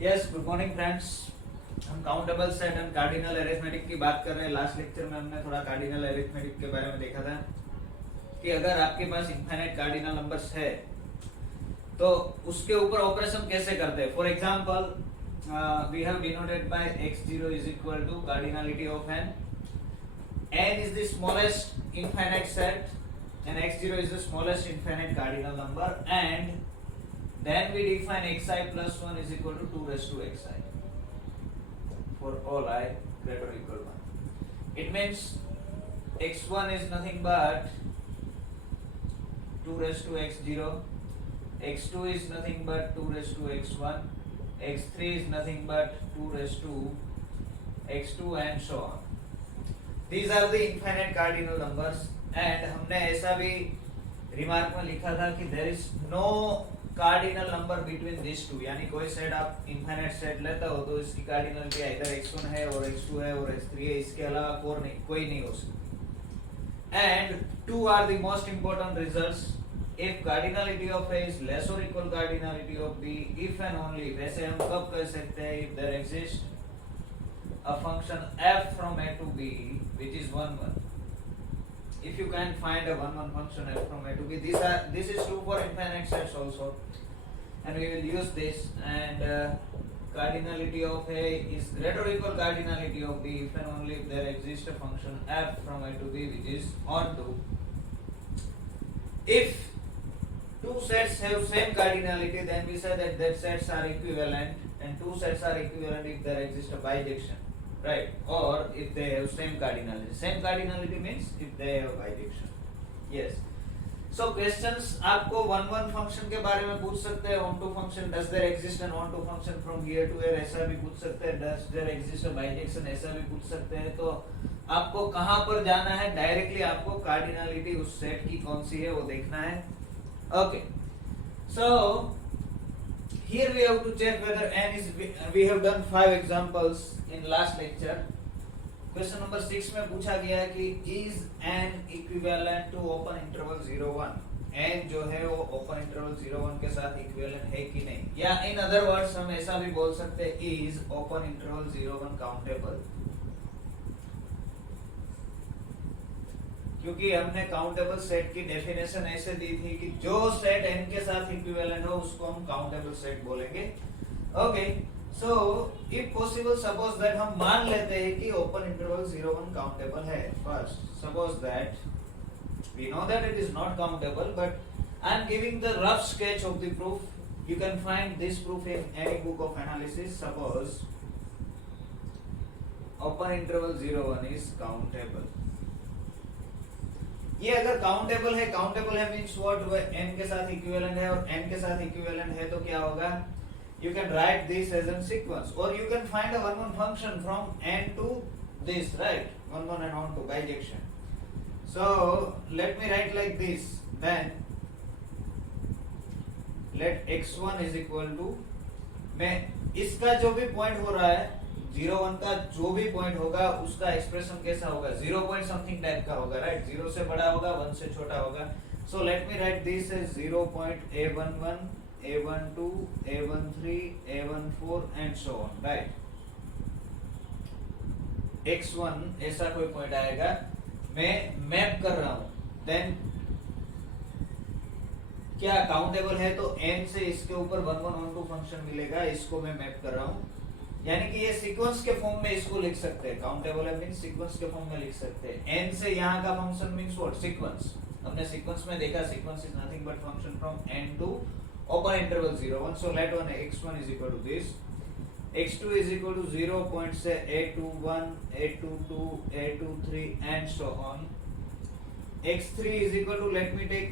Yes, good morning friends. हम countable set and cardinal arithmetic की बात कर रहे हैं। लास्ट लेक्चर में हमने थोड़ा कार्डिनल अरिथमेटिक के बारे में देखा था कि अगर आपके पास इनफाइनाइट कार्डिनल नंबर्स है तो उसके ऊपर ऑपरेशन कैसे करते हैं। For example we have denoted by x0 is equal to cardinality of n is the smallest infinite set and x0 is the smallest infinite cardinal number, and then we define xi plus 1 is equal to 2 raised to xi for all I greater or equal 1. It means x1 is nothing but 2 raised to x0, x2 is nothing but 2 raised to x1, x3 is nothing but 2 raised to x2 and so on. These are the infinite cardinal numbers, and हमने ऐसा भी remark में लिखा था कि there is no cardinal number between these two, यानी कोई set आप इनफाइनाइट सेट लेता हो तो इसकी कार्डिनलिटी इधर x1 है और x2 है और x3 है, इसके अलावा कोई नहीं हो सकती। And two are the most important results. If cardinality of A is less or equal cardinality of B, if and only, वैसे हम कब कह सकते हैं, if there exists a function f from A to B which is 1 1. If you can find a 1 1 function f from A to B, this is true for infinite sets also, and we will use this. And cardinality of A is greater or equal cardinality of B if and only if there exists a function f from A to B which is onto. If two sets have same cardinality, then we say that sets are equivalent, and two sets are equivalent if there exists a bijection, right? Or if they have same cardinality. Same cardinality means if they have bijection. Yes. So questions आपको one one function के बारे में पूछ सकते हैं, onto function, does there exist an onto function from here to here, ऐसा भी पूछ सकते हैं, does there exist a bijection, ऐसा भी पूछ सकते हैं। तो आपको कहाँ पर जाना है, डायरेक्टली आपको कार्डिनलिटी उस सेट की कौन सी है वो देखना है। Okay, so here we have to check whether n is, we have done 5 examples in last lecture. Question number 6 में पूछा गया है कि is n equivalent to open interval 0 1, n जो है वो open interval 0 1 के साथ equivalent है कि नहीं, या in other words हम ऐसा भी बोल सकते हैं is open interval 0 1 countable, क्योंकि हमने काउंटेबल सेट की डेफिनेशन ऐसे दी थी कि जो सेट n के साथ इक्विवेलेंट हो उसको हम काउंटेबल सेट बोलेंगे। Okay, so if possible suppose that हम मान लेते हैं कि ओपन इंटरवल 0 1 काउंटेबल है। First suppose that we know that it is not countable, but I am giving the rough sketch of the proof. You can find this proof in any book of analysis. Suppose open interval 0 1 is countable. ये अगर countable है means what, n के साथ equivalent है और n के साथ equivalent है तो क्या होगा, you can write this as an sequence, और you can find a 1 1 function from n to this, right, 1 1 and on to bijection. So let me write like this, then let x1 is equal to, मैं इसका जो भी point हो रहा है 0 1 का जो भी पॉइंट होगा उसका एक्सप्रेशन कैसा होगा, 0 पॉइंट समथिंग टाइप का होगा, राइट, 0 से बड़ा होगा 1 से छोटा होगा। So let me write this as 0.a11 a12 a13 a14 and so on, right. x1 ऐसा कोई पॉइंट आएगा, मैं मैप कर रहा हूं, देन क्या काउंटेबल है तो n से इसके ऊपर 1 1 1 2 फंक्शन मिलेगा, इसको मैं मैप कर रहा हूं, यानी कि ये सीक्वेंस के फॉर्म में इसको लिख सकते हैं। काउंटेबल है मींस सीक्वेंस के फॉर्म में लिख सकते हैं। n से यहाँ का फंक्शन मींस व्हाट, सीक्वेंस। हमने सीक्वेंस में देखा sequence is nothing but function from n to open interval 0 1। So let one x1 is equal to this, x2 is equal to 0 point से a21 a22 a23 and so on. x3 is equal to, let me take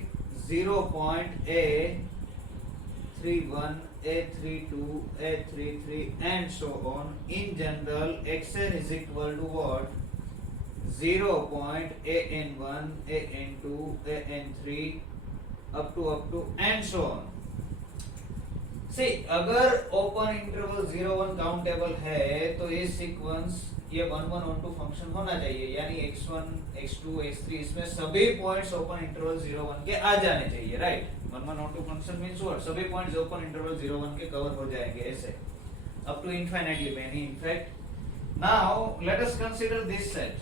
0.a31 a32 a33 and so on. In general, xn is equal to what, 0.an1 an2 an3 up to and so on. See, अगर open interval 0 1 countable है तो ये sequence ये 1 1 1 2 function होना चाहिए, यानी x1 x2 x3 इसमें सभी पॉइंट्स ओपन इंटरवल 0 1 के आ जाने चाहिए, राइट। 1 1 1 2 फंक्शन मींस व्हाट, सभी पॉइंट्स ओपन इंटरवल 0 1 के कवर हो जाएंगे ऐसे। up to infinitely many in fact. Now let us consider this set.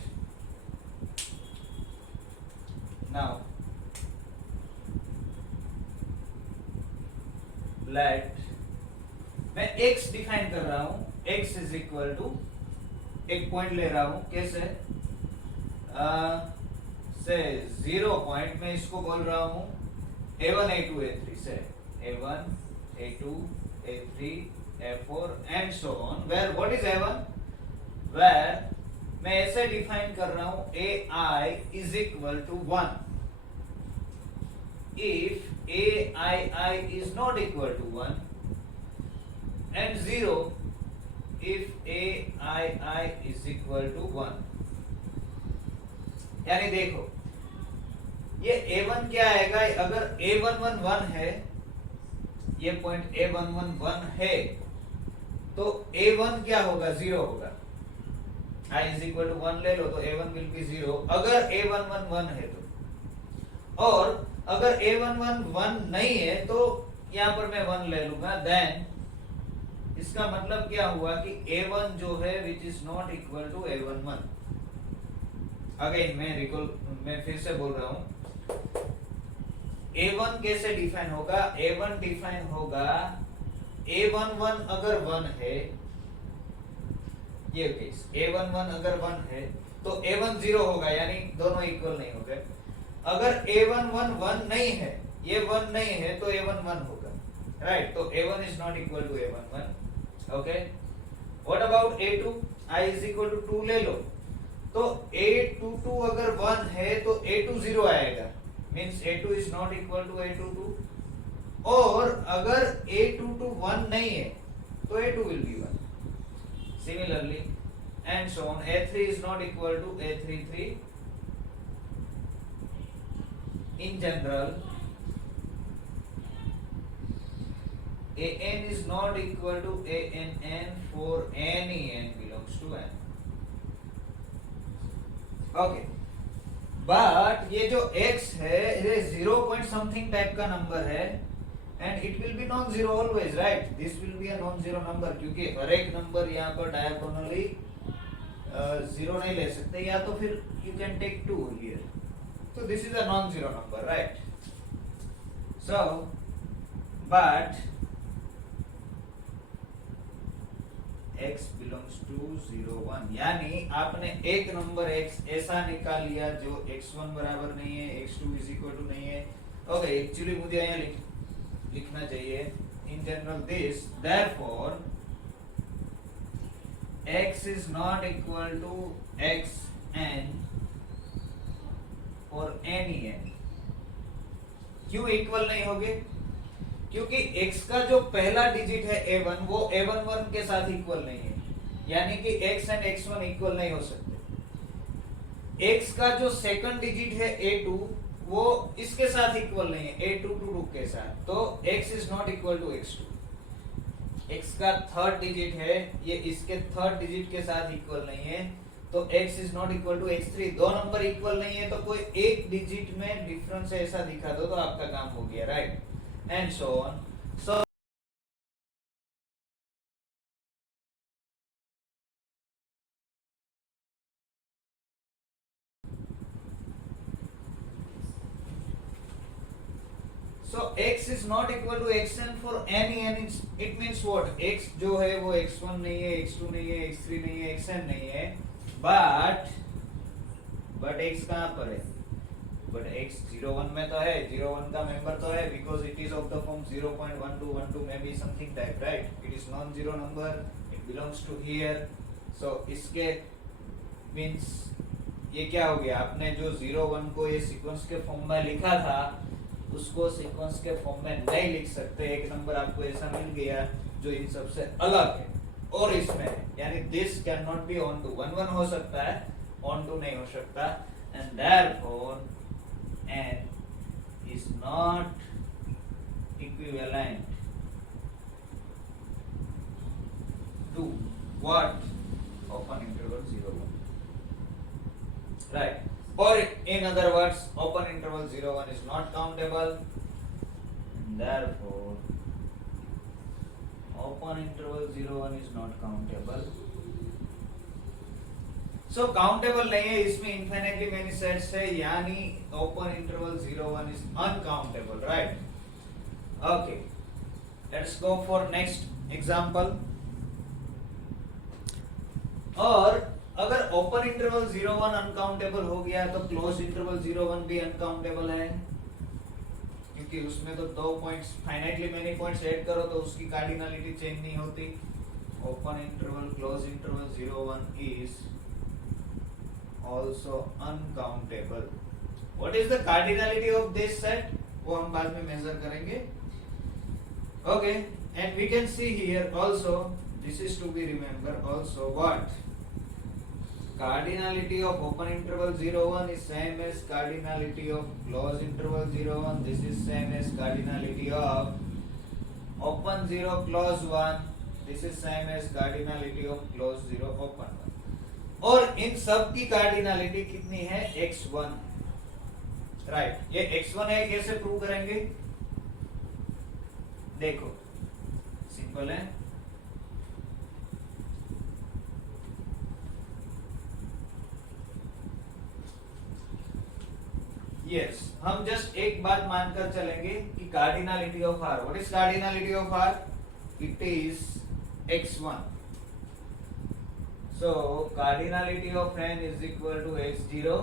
Now let मैं x डिफाइन कर रहा हूं, x इज इक्वल टू एक पॉइंट ले रहा हूं, कैसे से 0 पॉइंट मैं इसको बोल रहा हूं a1 a2 a3 से a1 a2 a3 a4 and so on, where what is a1, where मैं ऐसे डिफाइन कर रहा हूं ai is equal to 1 if aii is not equal to 1 and 0 if aii is equal to 1. यानी देखो ये a1 क्या आएगा, अगर a111 है, ये पॉइंट a111 है तो a1 क्या होगा, 0 होगा. i is equal to 1 ले लो तो a1 will be 0 अगर a111 है तो. और अगर a111 नहीं है तो यहां पर मैं 1 ले लूंगा. देन इसका मतलब क्या हुआ कि a1 जो है which is not equal to a11. Again मैं फिर से बोल रहा हूं a1 कैसे डिफाइन होगा, a1 डिफाइन होगा a11 अगर 1 है, ये केस a11 अगर 1 है तो a1 0 होगा, यानी दोनों इक्वल नहीं होंगे. अगर a11 1 नहीं है, ये 1 नहीं है तो a1 1 होगा, राइट. तो a1 is not equal to a11. Okay, what about a2, i is equal to 2 ले लो तो a22 अगर 1 है तो a2 0 आएगा, means a2 is not equal to a22. और अगर a22 1 नहीं है तो a2 will be 1. Similarly and so on, a3 is not equal to a33. In general, an is not equal to ann for any n belongs to n. Okay, but ये जो x है ये 0 point something type का number है and it will B non zero always, right. This will be a non zero number क्योंकि हर एक number यहाँ पर डायगोनली 0 नहीं ले सकते, या तो फिर you can take 2 here. So this is a non-zero number, right? So, but x belongs to 0 1, यानी आपने एक नंबर x ऐसा निकाल लिया जो x1 बराबर नहीं है, x2 is equal to नहीं है. ओके, एक्चुअली मुझे यहाँ लिखना चाहिए in general this, therefore x is not equal to xn और any n. क्यों इक्वल नहीं होंगे, क्योंकि x का जो पहला डिजिट है a1 वो a11 के साथ इक्वल नहीं है, यानी कि x एंड x1 इक्वल नहीं हो सकते. x का जो सेकंड डिजिट है a2 वो इसके साथ इक्वल नहीं है, a22 के साथ, तो x is not equal to x2. x का थर्ड डिजिट है, ये इसके थर्ड डिजिट के साथ इक्वल नहीं है, तो x is not equal to x3. दो नंबर इक्वल नहीं है तो कोई एक डिजिट में डिफरेंस ऐसा दिखा दो तो आपका काम हो गया, right. And so on. So x is not equal to xn for any n. It means what? x जो है वो x1 नहीं है, x2 नहीं है, x3 नहीं है, xn नहीं है, but x कहाँ पर है? But x 0 1 में तो है, 0 1 का मेंबर तो है, because it is of the form 0.1212 may be something type, right? It is non-zero number, it belongs to here. So इसके means ये क्या हो गया, आपने जो 0 1 को ये सीक्वेंस के फॉर्म में लिखा था उसको सीक्वेंस के फॉर्म में नहीं लिख सकते. एक नंबर आपको ऐसा मिल गया जो इन सबसे अलग है और इसमें है, यानी this can not be onto. 1 1 हो सकता है, ऑन टू नहीं हो सकता, and therefore n is not equivalent to what? Open interval 0 1, right? Or in other words, open interval 0 1 is not countable, and therefore open open interval 0 1 is not countable. So countable नहीं है, इसमें infinitely many sets है, यानी open interval 0 1 is uncountable, right? Okay, let's go for next example. और अगर open interval 0 1 uncountable हो गया तो closed interval 0 1 भी uncountable है, क्योंकि उसमें तो दो points finitely many points add करो तो उसकी कार्डिनलिटी चेंज नहीं होती. Open interval close interval 0 1 is also uncountable. What is the cardinality of this set, वो हम बाद में मेजर करेंगे. Okay, and we can see here also, this is to be remember also, what cardinality of open interval 0 1 is same as cardinality of closed interval 0 1. This is same as cardinality of open 0 close 1. This is same as cardinality of closed 0 open 1. और इन सब की cardinality कितनी है, x1, right. ये x1 है, कैसे prove करेंगे, देखो सिंपल है. यस, हम जस्ट एक बात मानकर चलेंगे कि cardinality of R, what is cardinality of R, it is x1. So cardinality of n is equal to x0,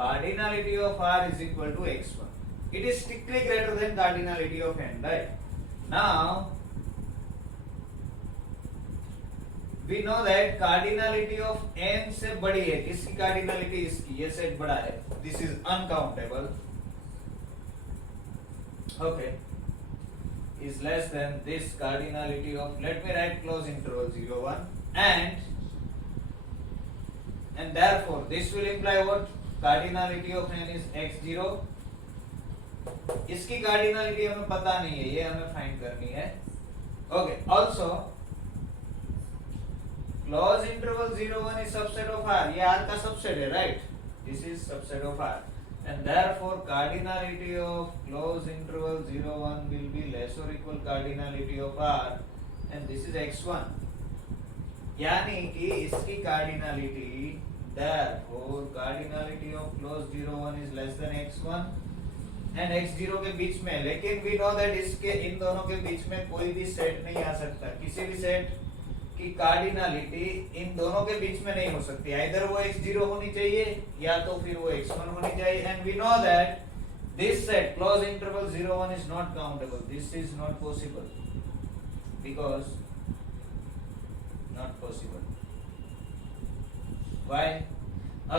cardinality of r is equal to x1. It is strictly greater than cardinality of n, right. Now we know that cardinality of n से बड़ी है, किसकी cardinality, इसकी, ये set बड़ा है, this is uncountable. Okay, is less than this cardinality of, let me write close interval 0 1, and therefore this will imply what, cardinality of n is x0. इसकी cardinality हमें पता नहीं है, ये हमें फाइंड करनी है. Okay, also close interval 0 1 is subset of R. ये R का subset है, right? This is subset of R, and therefore cardinality of close interval 0 1 will be less or equal cardinality of R, and this is x1. यानी कि इसकी cardinality, therefore cardinality of close 0 1 is less than x1 and x0 के बीच में. लेकिन we know that इसके इन दोनों के बीच में कोई भी सेट नहीं आ सकता, किसी भी सेट की कार्डिनलिटी इन दोनों के बीच में नहीं हो सकती. आइदर वो x0 होनी चाहिए या तो फिर वो x1 होनी चाहिए. And we know that this set close interval 0 1 is not countable. This is not possible, because not possible. Why?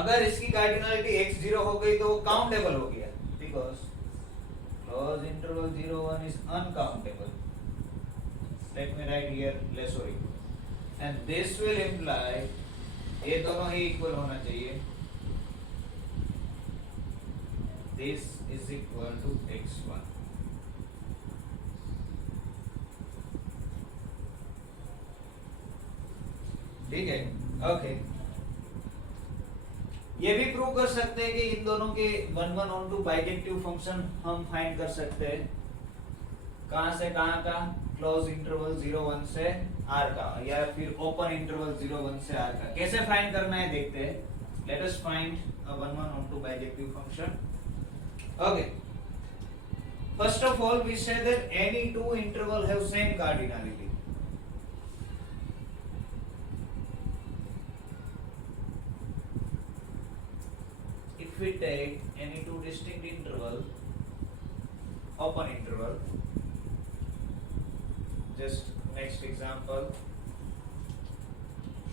अगर इसकी कार्डिनलिटी x0 हो गई तो वो काउंटेबल हो गया, because close interval 0 1 is uncountable. Late me right here less और equal, and this will imply ये दोनों ही इक्वल होना चाहिए. This is equal to x1. ठीक है, ओके. ये भी प्रूव कर सकते हैं कि इन दोनों के 1 1 on 2 बाइजेक्टिव फंक्शन हम फाइंड कर सकते हैं. कहां से कहां का, क्लोज इंटरवल 0 1 से r का, या फिर ओपन इंटरवल 0 1 से r का. कैसे फाइंड करना है देखते हैं. Let us find a 1 1 on 2 bijective function. Okay, first of all we say that any two interval have same cardinality. If we take any two distinct interval, open interval, just next example,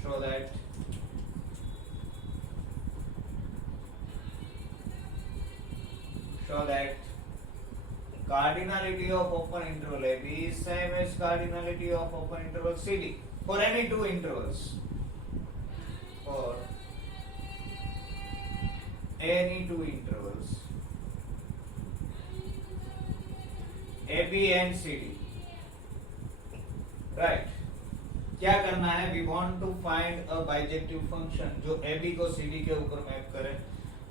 show that cardinality of open interval AB is same as cardinality of open interval CD for any two intervals. For any two intervals AB and CD. Right, क्या करना है, we want to find a bijective function जो AB को CD के ऊपर map करे.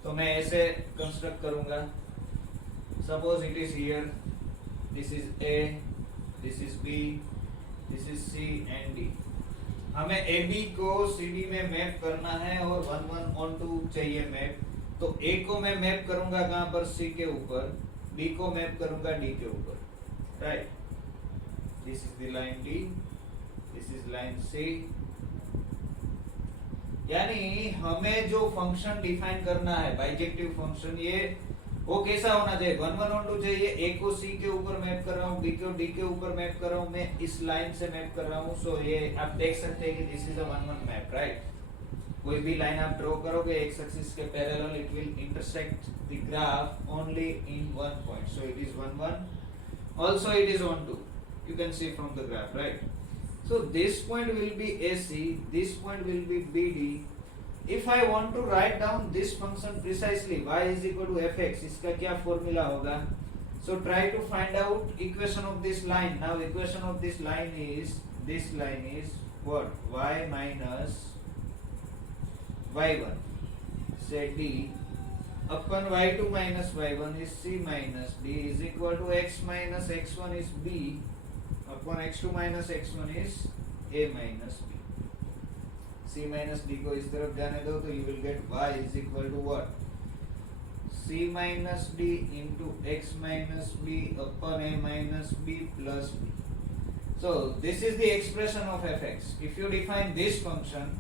तो मैं ऐसे कंस्ट्रक्ट करूंगा. Suppose it is here, this is A, this is B, this is C and D. हमें ए बी को सी डी में मैप करना है और 1 1 ऑन 2 चाहिए मैप। तो ए को मैं मैप करूंगा कहां पर, सी के ऊपर, बी को मैप करूंगा डी के ऊपर, right. This is the line D, this is line C. यानी हमें जो फंक्शन डिफाइन करना है बाइजेक्टिव फंक्शन, ये वो कैसा होना चाहिए, 1 1 ऑन 2 चाहिए। ए को सी के ऊपर मैप कर रहा हूँ, बी को डी के ऊपर मैप कर रहा हूँ, मैं इस लाइन से मैप कर रहा हूँ। सो ये आप देख सकते हैं कि this is a 1 1 map, right. कोई भी लाइन आप ड्रॉ करोगे एक्स एक्सिस के parallel, it will intersect the graph only in one point. So it is 1 1, also it is on 2, you can see from the graph, right? So this point will be AC, this point will be BD. If I want to write down this function precisely, y is equal to fx, इसका क्या formula होगा? So try to find out equation of this line. Now equation of this line is what? Y minus y1, say d upon y2 minus y1 is c minus d is equal to x minus x1 is b upon x2 minus x1 is a minus b. c minus d को इस तरफ जाने दो तो you will get y is equal to what? c minus d into x minus b upon a minus b plus b. So this is the expression of fx. If you define this function,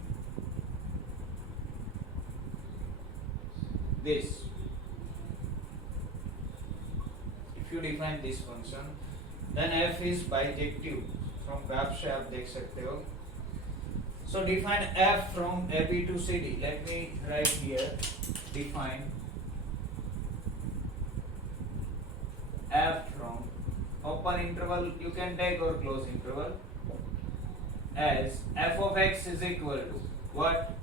this, if you define this function, then f is bijective. From graph से आप देख सकते हो। So define f from AB to CD. Let me write here. Define f from open interval, you can take or close interval, as f of x is equal to what?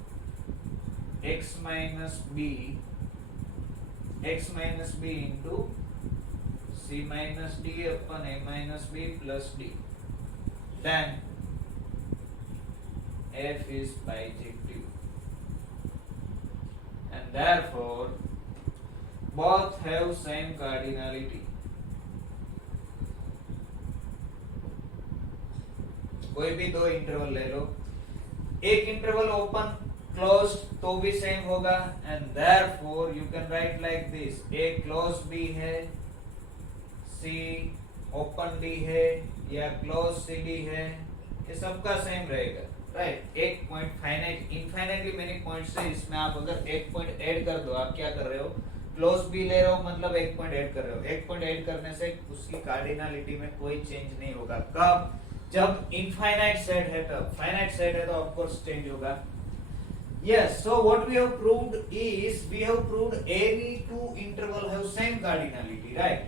X minus b into c minus d upon a minus b plus d. Then f is bijective, and therefore both have same cardinality. कोई भी दो interval ले लो, एक interval open closed तो भी same होगा, and therefore you can write like this: a close b है, c open d है, या क्लोज सी डी है, ये सबका सेम रहेगा, राइट। एक point finite infinitely many points है, इसमें आप अगर एक पॉइंट ऐड कर दो, आप क्या कर रहे हो, क्लोज बी ले रहे हो मतलब एक पॉइंट ऐड कर रहे हो। एक पॉइंट ऐड करने से उसकी कार्डिनलिटी में कोई चेंज नहीं होगा। कब? जब इनफाइनाइट सेट है तब। फाइनाइट सेट है तो ऑफ कोर्स चेंज होगा। Yes, so what we have proved is we have proved any two interval have same cardinality, right?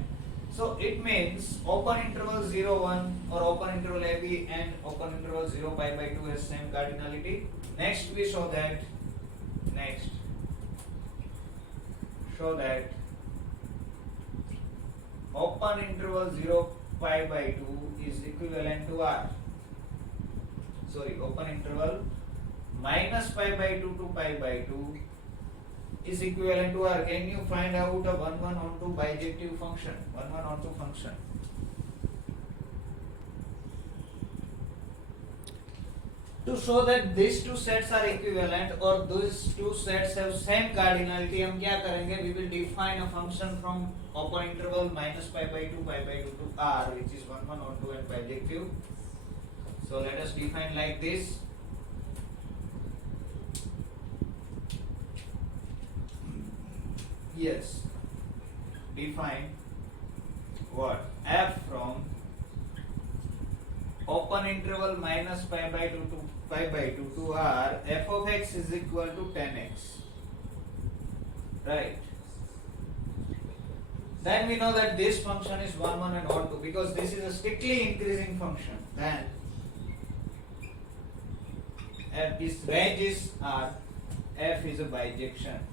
So it means open interval 0 1 or open interval AB and open interval 0 pi by 2 has same cardinality. Next we show that open interval 0 pi by 2 is equivalent to R. Sorry, open interval minus pi by 2 to pi by 2 is equivalent to R. Can you find out a 1 1 onto bijective function? 1 1 onto function. To show that these two sets are equivalent or these two sets have same cardinality, हम क्या करेंगे? We will define a function from open interval minus pi by 2 to R, which is 1 1 onto and bijective. So let us define like this. Yes, define what? F from open interval minus pi by 2 to pi by 2 to R, f of x is equal to 10x, right? Then we know that this function is 1 1 and odd 2 because this is a strictly increasing function. Then f is range is R, f is a bijection.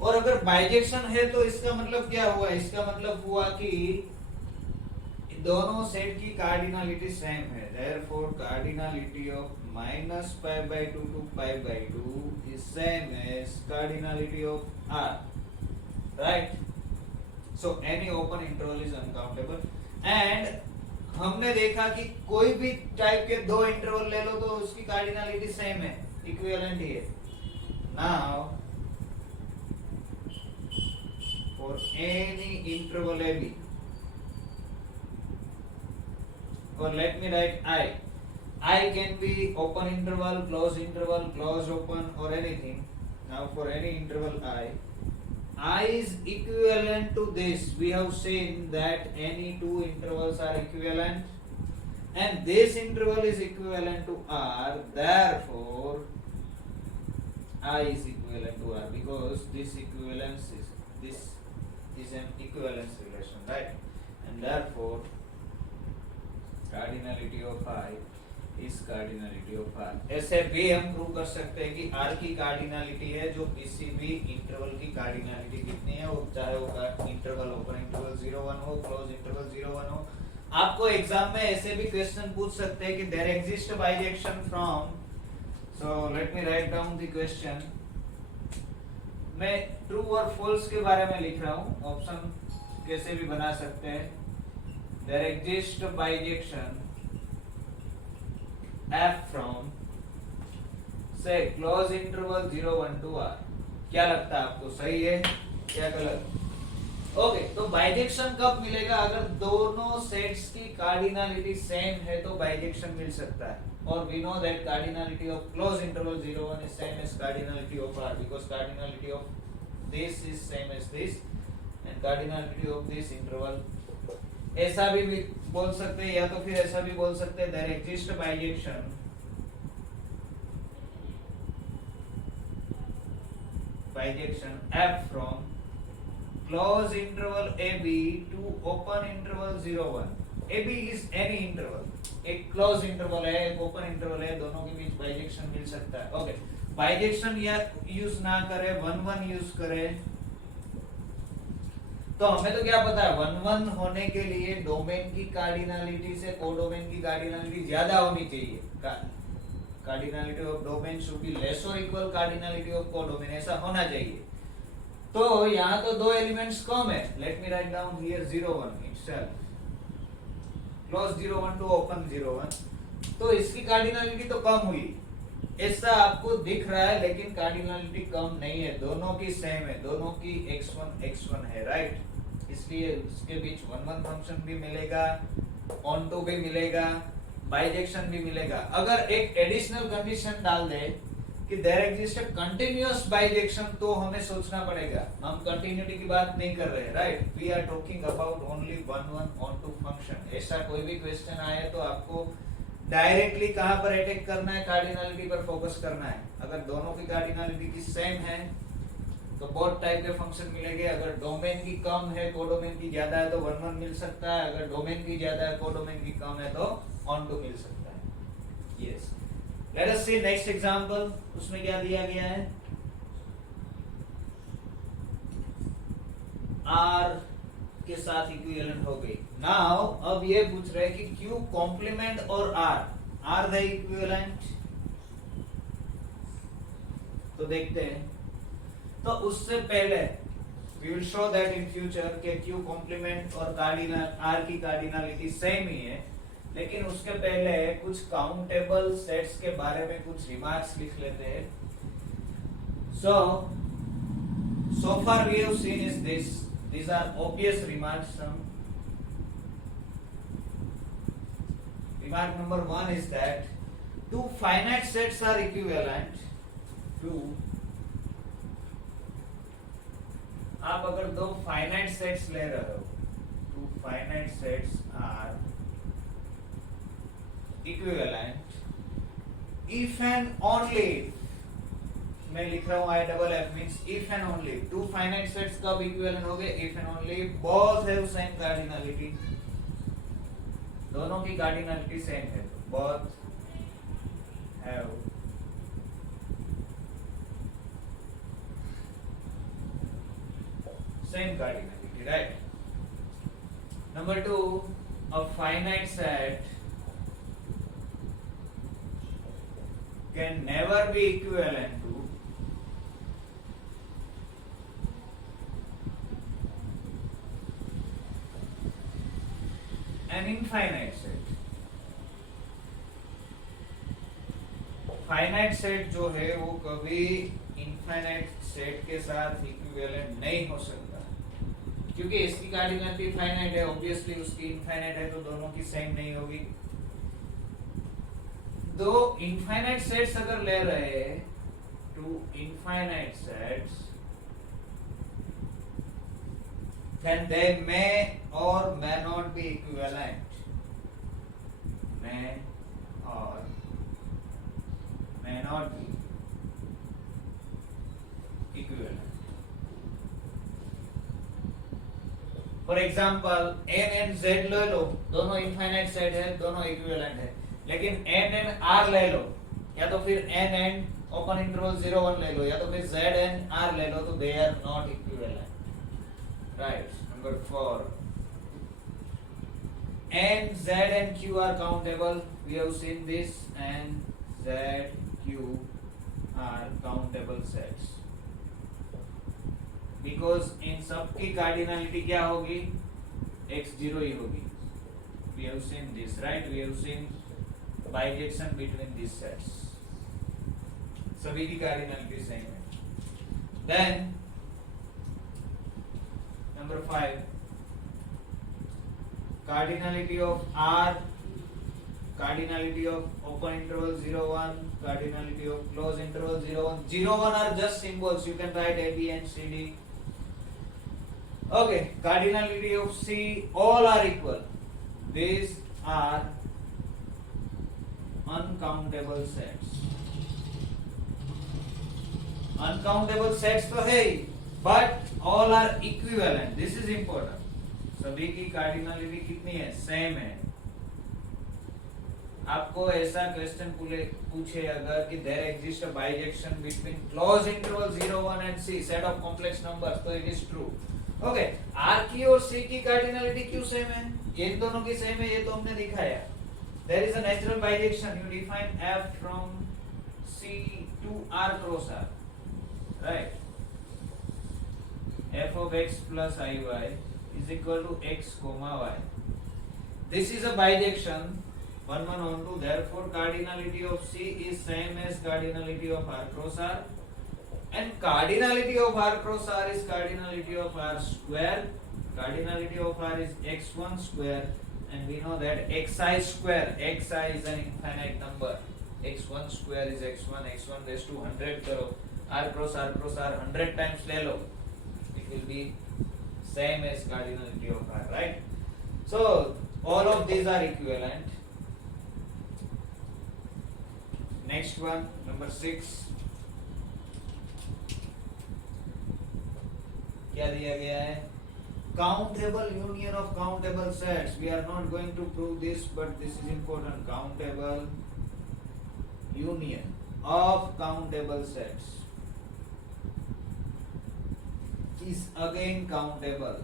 और अगर bijection है तो इसका मतलब क्या हुआ? इसका मतलब हुआ कि दोनों सेट की कार्डिनलिटी सेम है। Therefore cardinality of minus pi by 2 to pi by 2 is same as cardinality of R, right? So any open interval is uncountable, and हमने देखा कि कोई भी टाइप के दो इंटरवल ले लो तो उसकी कार्डिनलिटी सेम है, इक्विवेलेंट ही है। Now for any interval A B, or let me write I can be open interval, close open, or anything. Now for any interval I is equivalent to this. We have seen that any two intervals are equivalent, and this interval is equivalent to R. Therefore, I is equivalent to R, because this equivalence is an equivalence relation, right? And therefore, cardinality of I is cardinality of R। ऐसे भी हम prove कर सकते हैं कि R की cardinality है जो किसी भी इंटरवल की कार्डिनलिटी कितनी है, वो चाहे वो इंटरवल ओपन इंटरवल 0 1 हो, क्लोज इंटरवल 0 1 हो। आपको एग्जाम में ऐसे भी क्वेश्चन पूछ सकते हैं कि there exist bijection from, so let me write down the question. मैं ट्रू और फॉल्स के बारे में लिख रहा हूं, ऑप्शन कैसे भी बना सकते हैं। There exists bijection f from say close interval 0 1 to R। क्या लगता है आपको, सही है क्या गलत? ओके, तो बाइजेक्शन कब मिलेगा? अगर दोनों सेट्स की कार्डिनलिटी सेम है तो बाइजेक्शन मिल सकता है। और we know that cardinality of close interval 0 1 is same as cardinality of R, because cardinality of this is same as this and cardinality of this interval। ऐसा भी बोल सकते हैं, या तो फिर ऐसा भी बोल सकते हैं there exist bijection f from close interval AB to open interval 0 1। AB is any interval, एक क्लोज इंटरवल है एक ओपन इंटरवल है, दोनों के बीच बाइजेक्शन मिल सकता है। ओके, बाइजेक्शन या यूज ना करे 1 1 यूज करे, तो हमें तो क्या पता है 1 1 होने के लिए डोमेन की कार्डिनलिटी से कोडोमेन की कार्डिनलिटी ज्यादा होनी चाहिए। Cardinality of domain should be less और इक्वल कार्डिनलिटी ऑफ कोडोमेन, ऐसा होना चाहिए। तो यहाँ तो दो एलिमेंट्स कम है, let me write down here 0 1 itself, close 0 1 to open 0 1, तो इसकी कार्डिनलिटी तो कम हुई, ऐसा आपको दिख रहा है, लेकिन कार्डिनलिटी कम नहीं है, दोनों की सेम है, दोनों की x1 है, राइट? इसलिए इसके बीच 1 1 फंक्शन भी मिलेगा, ऑन टू भी मिलेगा, बाइजेक्शन भी मिलेगा। अगर एक एडिशनल कंडीशन डाल दे कि there exist a continuous bijection, तो हमें सोचना पड़ेगा, हम कंटिन्यूटी की बात नहीं कर रहे, right? We are talking about only 1 1 onto function. ऐसा कोई भी क्वेश्चन आए तो आपको डायरेक्टली कहां पर अटैक करना है, कार्डिनलिटी पर फोकस करना है। अगर दोनों की कार्डिनलिटी की सेम है तो बहुत टाइप के फंक्शन मिलेंगे। अगर डोमेन की कम है कोडोमेन की ज्यादा है तो 1 1 मिल सकता है, अगर डोमेन की ज्यादा है कोडोमेन की कम है तो ऑन टू मिल सकता है। यस, लेट अस सी नेक्स्ट एग्जांपल। उसमें क्या दिया गया है, R के साथ इक्विवेलेंट हो गई। नाउ अब ये पूछ रहे हैं कि Q कॉम्प्लीमेंट और R द इक्विवेलेंट, तो देखते हैं। तो उससे पहले we will show that in future कि Q कॉम्प्लीमेंट और कार्डिनल R की कार्डिनलिटी सेम ही है, लेकिन उसके पहले कुछ काउंटेबल सेट्स के बारे में कुछ रिमार्क्स लिख लेते हैं। So far we have seen is this, these are obvious remarks. Remark number 1 is that two finite sets are equivalent to, आप अगर दो फाइनाइट सेट्स ले रहे हो, two finite sets are equivalent if and only, मैं लिख रहा हूं IFF means if and only, two finite sets कब इक्विवेलेंट हो गए, if and only both have same cardinality, दोनों की कार्डिनलिटी सेम है, both have same cardinality, right? Number 2, a finite set can never be equivalent to an infinite set. Finite set जो है वो कभी इनफाइनाइट सेट के साथ इक्विवेलेंट नहीं हो सकता, क्योंकि इसकी कार्डिनलिटी फाइनाइट है, ऑब्वियसली उसकी इनफाइनाइट है, तो दोनों की सेम नहीं होगी। दो इनफाइनाइट सेट्स अगर ले रहे हैं, two infinite sets, then they may or may not be equivalent, may or may not be equivalent. For example, n and z ले लो, दोनों इनफाइनाइट सेट है, दोनों इक्विवेलेंट है, लेकिन n and r ले लो, या तो फिर n and ओपन इंटरवल 0 1 ले लो, या तो फिर z and r ले लो, तो they are not equivalent. Right. Number 4. N, Z and Q are countable. We have seen this. N, Z, Q are countable sets. Because in सबकी cardinality क्या होगी? x0 ही होगी. We have seen this, right? We have seen bijection between these sets. सभी की cardinality same है. Then number 5, cardinality of R, cardinality of open interval 0 1, cardinality of close interval 0 1. 0 1 are just symbols, you can write A, B and C, D. Okay, cardinality of C, all are equal. These are uncountable sets. Uncountable sets तो है ही, but all are equivalent. This is important. सभी की cardinality कितनी है? Same है. आपको ऐसा question पूछे अगर कि there exist a bijection between close interval 0 1 and C set of complex numbers, तो it is true. Okay, R की और C की कार्डिनलिटी क्यों सेम है? इन दोनों की सेम है, ये तो हमने दिखाया. There is a natural bijection. You define F from C to R cross R, right? f of x plus iy is equal to x comma y. This is a bijection 1 1 on 2. Therefore, cardinality of C is same as cardinality of R cross R, and cardinality of R cross R is cardinality of R square. Cardinality of R is x1 square, and we know that xi square, xi is an infinite number. x1 square is x1, x1 raised to 100 करो, R cross R 100 times ले लो, will be same as cardinality of R, right? So all of these are equivalent. Next one, number 6. क्या दिया गया है? Countable union of countable sets. We are not going to prove this, but this is important. Countable union of countable sets is again countable.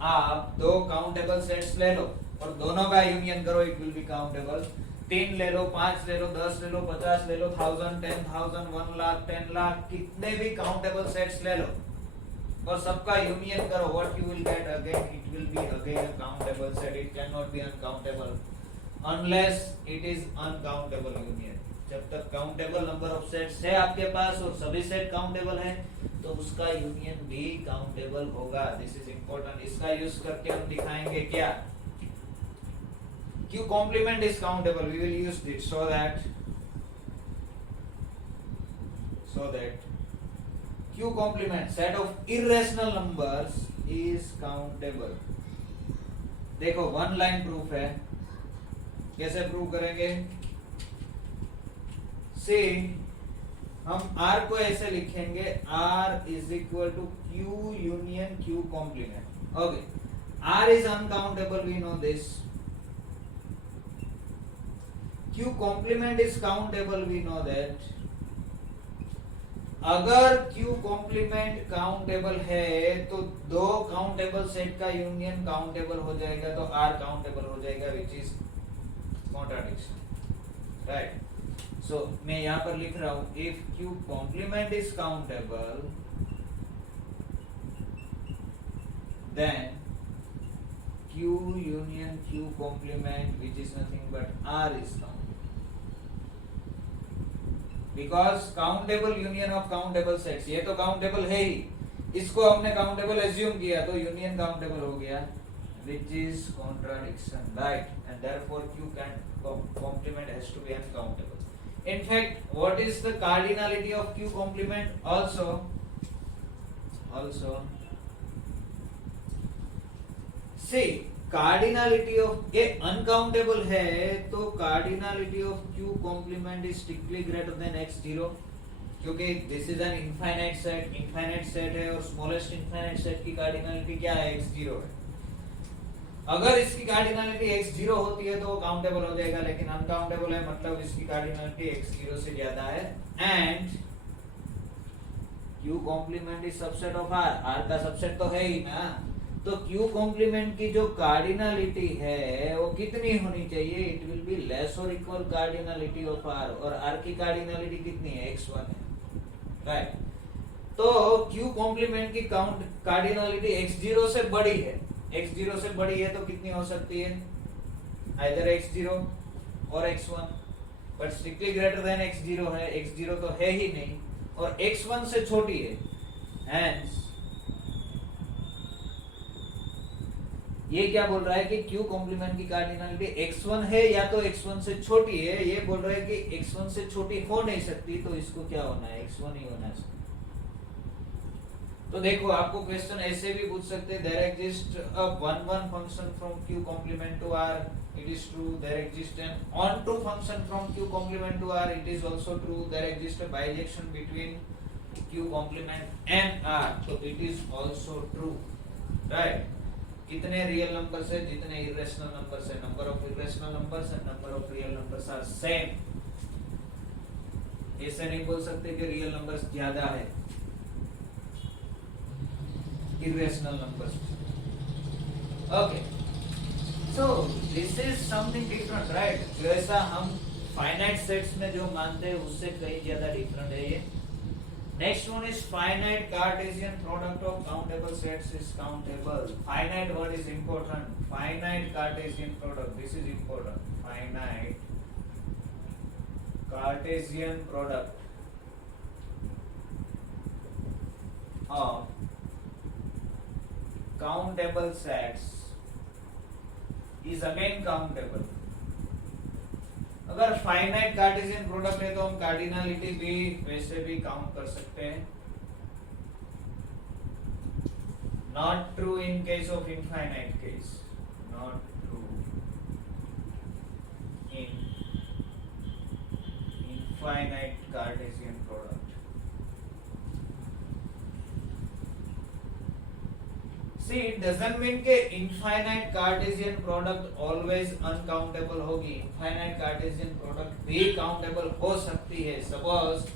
आप दो countable sets ले लो और दोनों का यूनियन करो, इट विल बी काउंटेबल. 3 ले लो, 5 ले लो, 10 ले लो, 50 ले लो, 1000, 10,000, 1 लाख, 10 लाख, कितने भी काउंटेबल सेट्स ले लो और सबका यूनियन करो, what you will get again, it will be again a countable set. It can not B uncountable unless it is uncountable union. जब तक काउंटेबल नंबर ऑफ सेट्स है आपके पास और सभी सेट काउंटेबल है, तो उसका यूनियन भी काउंटेबल होगा. This is important. इसका यूज करके हम दिखाएंगे क्या, Q complement is countable. We will use this so that Q complement set of irrational numbers is countable. देखो वन लाइन प्रूफ है, कैसे प्रूव करेंगे? से हम R को ऐसे लिखेंगे, R is equal to Q union Q complement. Okay, R is uncountable, we know this. Q complement is countable, we know that. अगर Q complement काउंटेबल है तो दो काउंटेबल सेट का यूनियन काउंटेबल हो जाएगा, तो R काउंटेबल हो जाएगा, which is contradiction, right? So मैं यहाँ पर लिख रहा हूँ, if Q complement is countable, then Q union Q complement, which is nothing but R is countable. Because countable union of countable sets, ये तो countable है ही, इसको हमने countable assume किया तो union countable हो गया, which is contradiction, right? And therefore Q can complement has to be uncountable. In fact, what is the cardinality of Q complement? Also see, cardinality of ये uncountable है तो cardinality of Q complement is strictly greater than x0, क्योंकि this is an infinite set है और smallest infinite set की cardinality क्या है? x0 है. अगर इसकी कार्डिनलिटी x0 होती है तो वो काउंटेबल हो जाएगा, लेकिन अनकाउंटेबल है मतलब इसकी कार्डिनलिटी x0 से ज्यादा है. And Q complement is subset of R का सबसेट तो है ही ना, तो Q कॉम्प्लीमेंट की जो कार्डिनलिटी है वो कितनी होनी चाहिए? इट विल बी लेस और इक्वल कार्डिनलिटी ऑफ R, और R की कार्डिनलिटी कितनी है? x1 है, राइट? तो Q कॉम्प्लीमेंट की कार्डिनलिटी x0 से बड़ी है. x0 से बड़ी है तो कितनी हो सकती है? आइदर x0 और x1, but strictly greater then x0 है. x0 तो है ही नहीं और x1 से छोटी है. हेंस ये क्या बोल रहा है कि Q कॉम्प्लीमेंट की कार्डिनलिटी x1 है या तो x1 से छोटी है. ये बोल रहा है कि x1 से छोटी हो नहीं सकती, तो इसको क्या होना है? x1 ही होना है. तो देखो, आपको क्वेश्चन ऐसे भी पूछ सकते हैं, there exist a one function from Q complement to R, it is true. There exist an onto function from Q complement to R, it is also true. There exist a bijection between Q complement and R, तो it is also true, right? कितने real numbers है? जितने irrational numbers है. Number of irrational numbers and number of real numbers are same. ऐसे नहीं बोल सकते कि रियल नंबर्स ज्यादा है irrational numbers. Okay, so this is something different, right? जैसा हम finite sets में जो मानते हैं उससे कहीं ज्यादा different है ये. Next one is finite Cartesian product of countable sets is countable. Finite word is important. Finite Cartesian product, this is important. Finite Cartesian product of countable sets is again countable. अगर finite Cartesian product है तो हम cardinality भी वैसे भी count कर सकते हैं. Not true in case of infinite case. Not true in infinite Cartesian product. See, it doesn't mean के infinite Cartesian product always uncountable होगी. Infinite Cartesian product भी countable हो सकती है. Suppose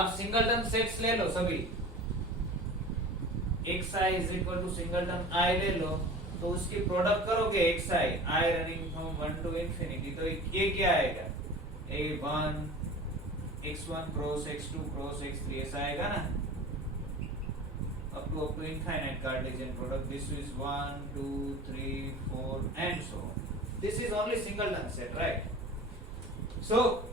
आप सिंगलटन सेट्स ले लो सभी, xi is equal to singleton I ले लो, तो उसकी प्रोडक्ट करोगे xi, I running from 1 to infinity, तो ये क्या आएगा? a1 x1 cross x2 cross x3 ऐसा आएगा ना, up to infinite Cartesian product. This is 1 2 3 4 and so on. This is only singleton set, right? So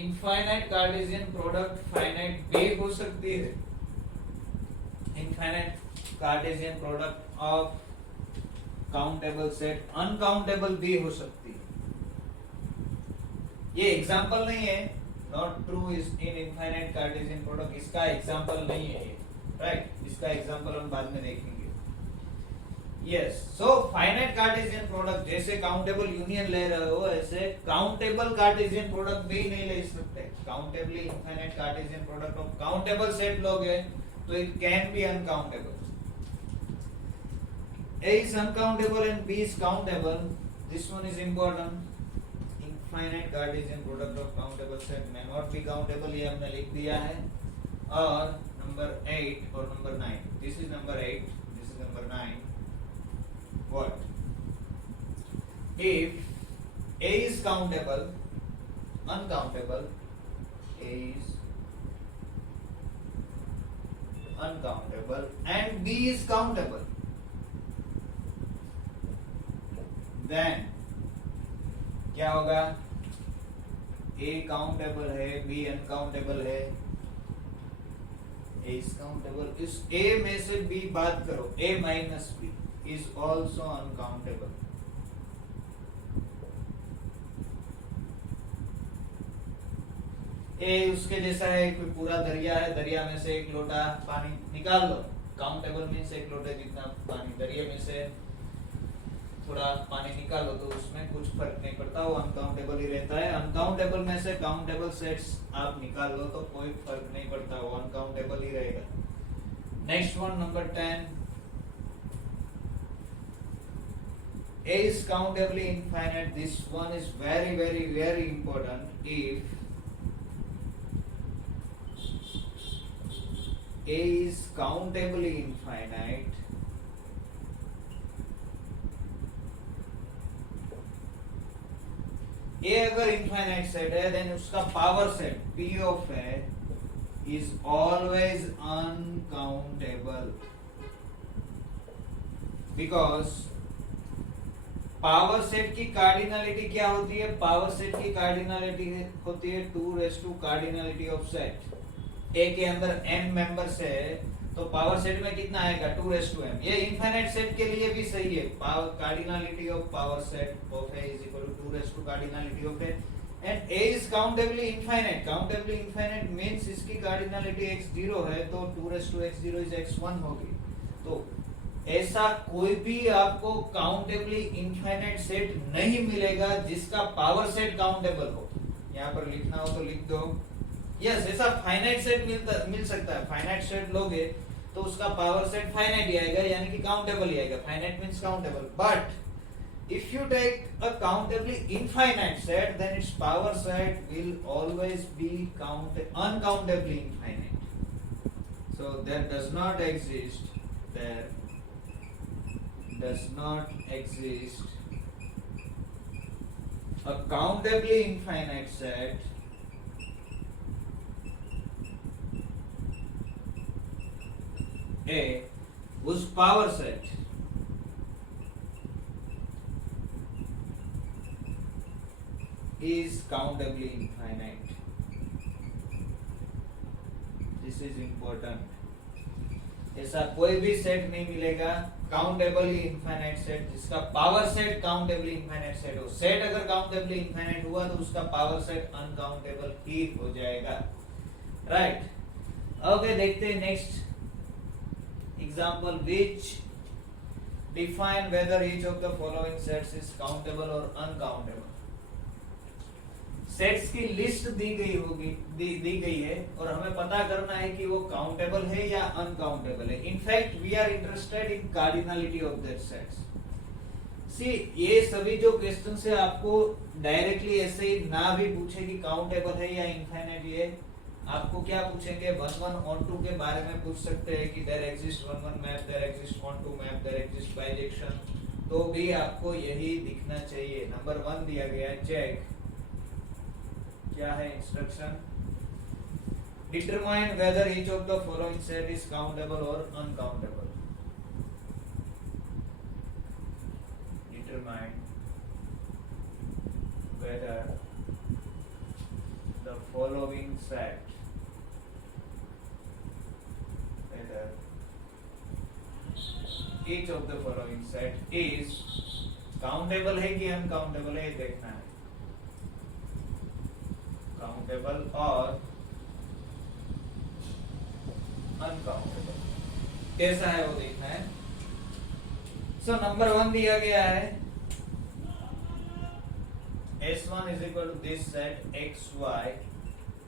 infinite Cartesian product finite भी हो सकती है. Infinite Cartesian product of countable set uncountable भी हो सकती है. ये एग्जांपल नहीं है. Not true is in infinite Cartesian product, इसका एग्जांपल नहीं है ये, राइट? इसका एग्जांपल हम बाद में देखेंगे. Yes, so finite Cartesian product जैसे काउंटेबल यूनियन ले रहे हो, ऐसे काउंटेबल कार्टेशियन प्रोडक्ट भी नहीं ले सकते. Countably infinite Cartesian product of countable set लोगे तो it can be uncountable. A is uncountable and B is countable. This one is important. Infinite Cartesian product of countable set may not be countable, ये हमने लिख दिया है. और number 8 or number 9. This is number 8. This is number 9. What? If A is countable, uncountable, A is uncountable, and B is countable. Then क्या होगा, A countable है, B uncountable है, ए इज काउंटेबल, इस ए में से बी बात करो, A minus B is also uncountable. A उसके जैसा है, कोई पूरा दरिया है, दरिया में से एक लोटा पानी निकाल लो, काउंटेबल मीन्स एक लोटे जितना पानी, दरिया में से थोड़ा पानी निकालो तो उसमें कुछ फर्क नहीं पड़ता, वो अनकाउंटेबल ही रहता है। अनकाउंटेबल में से काउंटेबल सेट्स आप निकाल लो तो कोई फर्क नहीं पड़ता, वो अनकाउंटेबल ही रहेगा। Next one number 10, A is countably infinite. This one is very very very important. If A is countably infinite, A अगर इनफाइनाइट सेट है देन उसका power set P of A is always uncountable, because power set की cardinality क्या होती है, power set की cardinality होती है 2 कार्डिनलिटी ऑफ सेट। ए के अंदर n मेंबर्स है तो पावर सेट में कितना आएगा 2m। ये इनफाइनाइट सेट के लिए भी सही है, power cardinality of power set of A is equal to 2 cardinality of A, and A is countably infinite। countably infinite means इसकी कार्डिनलिटी x0 है तो 2x0 is x1 होगी। तो ऐसा कोई भी आपको काउंटेबली इनफाइनाइट सेट नहीं मिलेगा जिसका पावर सेट काउंटेबल हो। यहाँ पर लिखना हो तो लिख दो, यस ऐसा फाइनाइट सेट मिल सकता है, फाइनाइट सेट लोगे तो उसका पावर सेट फाइनाइट ही आएगा, यानी कि काउंटेबल ही आएगा, finite means countable. But if you take a countably infinite set then its power set will always be uncountably infinite. So there does not exist, there does not exist a countably infinite set A whose power set is countably infinite. This is important. ऐसा कोई भी set नहीं मिलेगा countably infinite set जिसका power set countably infinite set हो। Set अगर countably infinite हुआ तो उसका पावर सेट अनकाउंटेबल ही हो जाएगा, राइट। ओके, देखते हैं next example, which define weather each of the following sets is countable और अनकाउंटेबल। सेट्स की लिस्ट दी गई है और हमें पता करना है कि वो काउंटेबल है या अनकाउंटेबल है। In fact we are interested in cardinality of that sets. See ये सभी जो क्वेश्चन से आपको डायरेक्टली ऐसे ही ना भी पूछे कि काउंटेबल है या इनफाइनाइट, ये आपको क्या पूछेंगे 1 1 on 2 के बारे में पूछ सकते हैं कि there exist 1 1 map, there exist on 2 map, there exist bijection, तो भी आपको यही दिखना चाहिए। नंबर 1 दिया गया है, चेक क्या है instruction, determine whether each of the following set is countable और uncountable. Determine whether the following set, whether each of the following set is countable है कि अनकाउंटेबल है, ये देखना है। काउंटेबल और अनकाउंटेबल कैसा है वो देखना है। सो नंबर 1 दिया गया है S1 is equal to this set XY,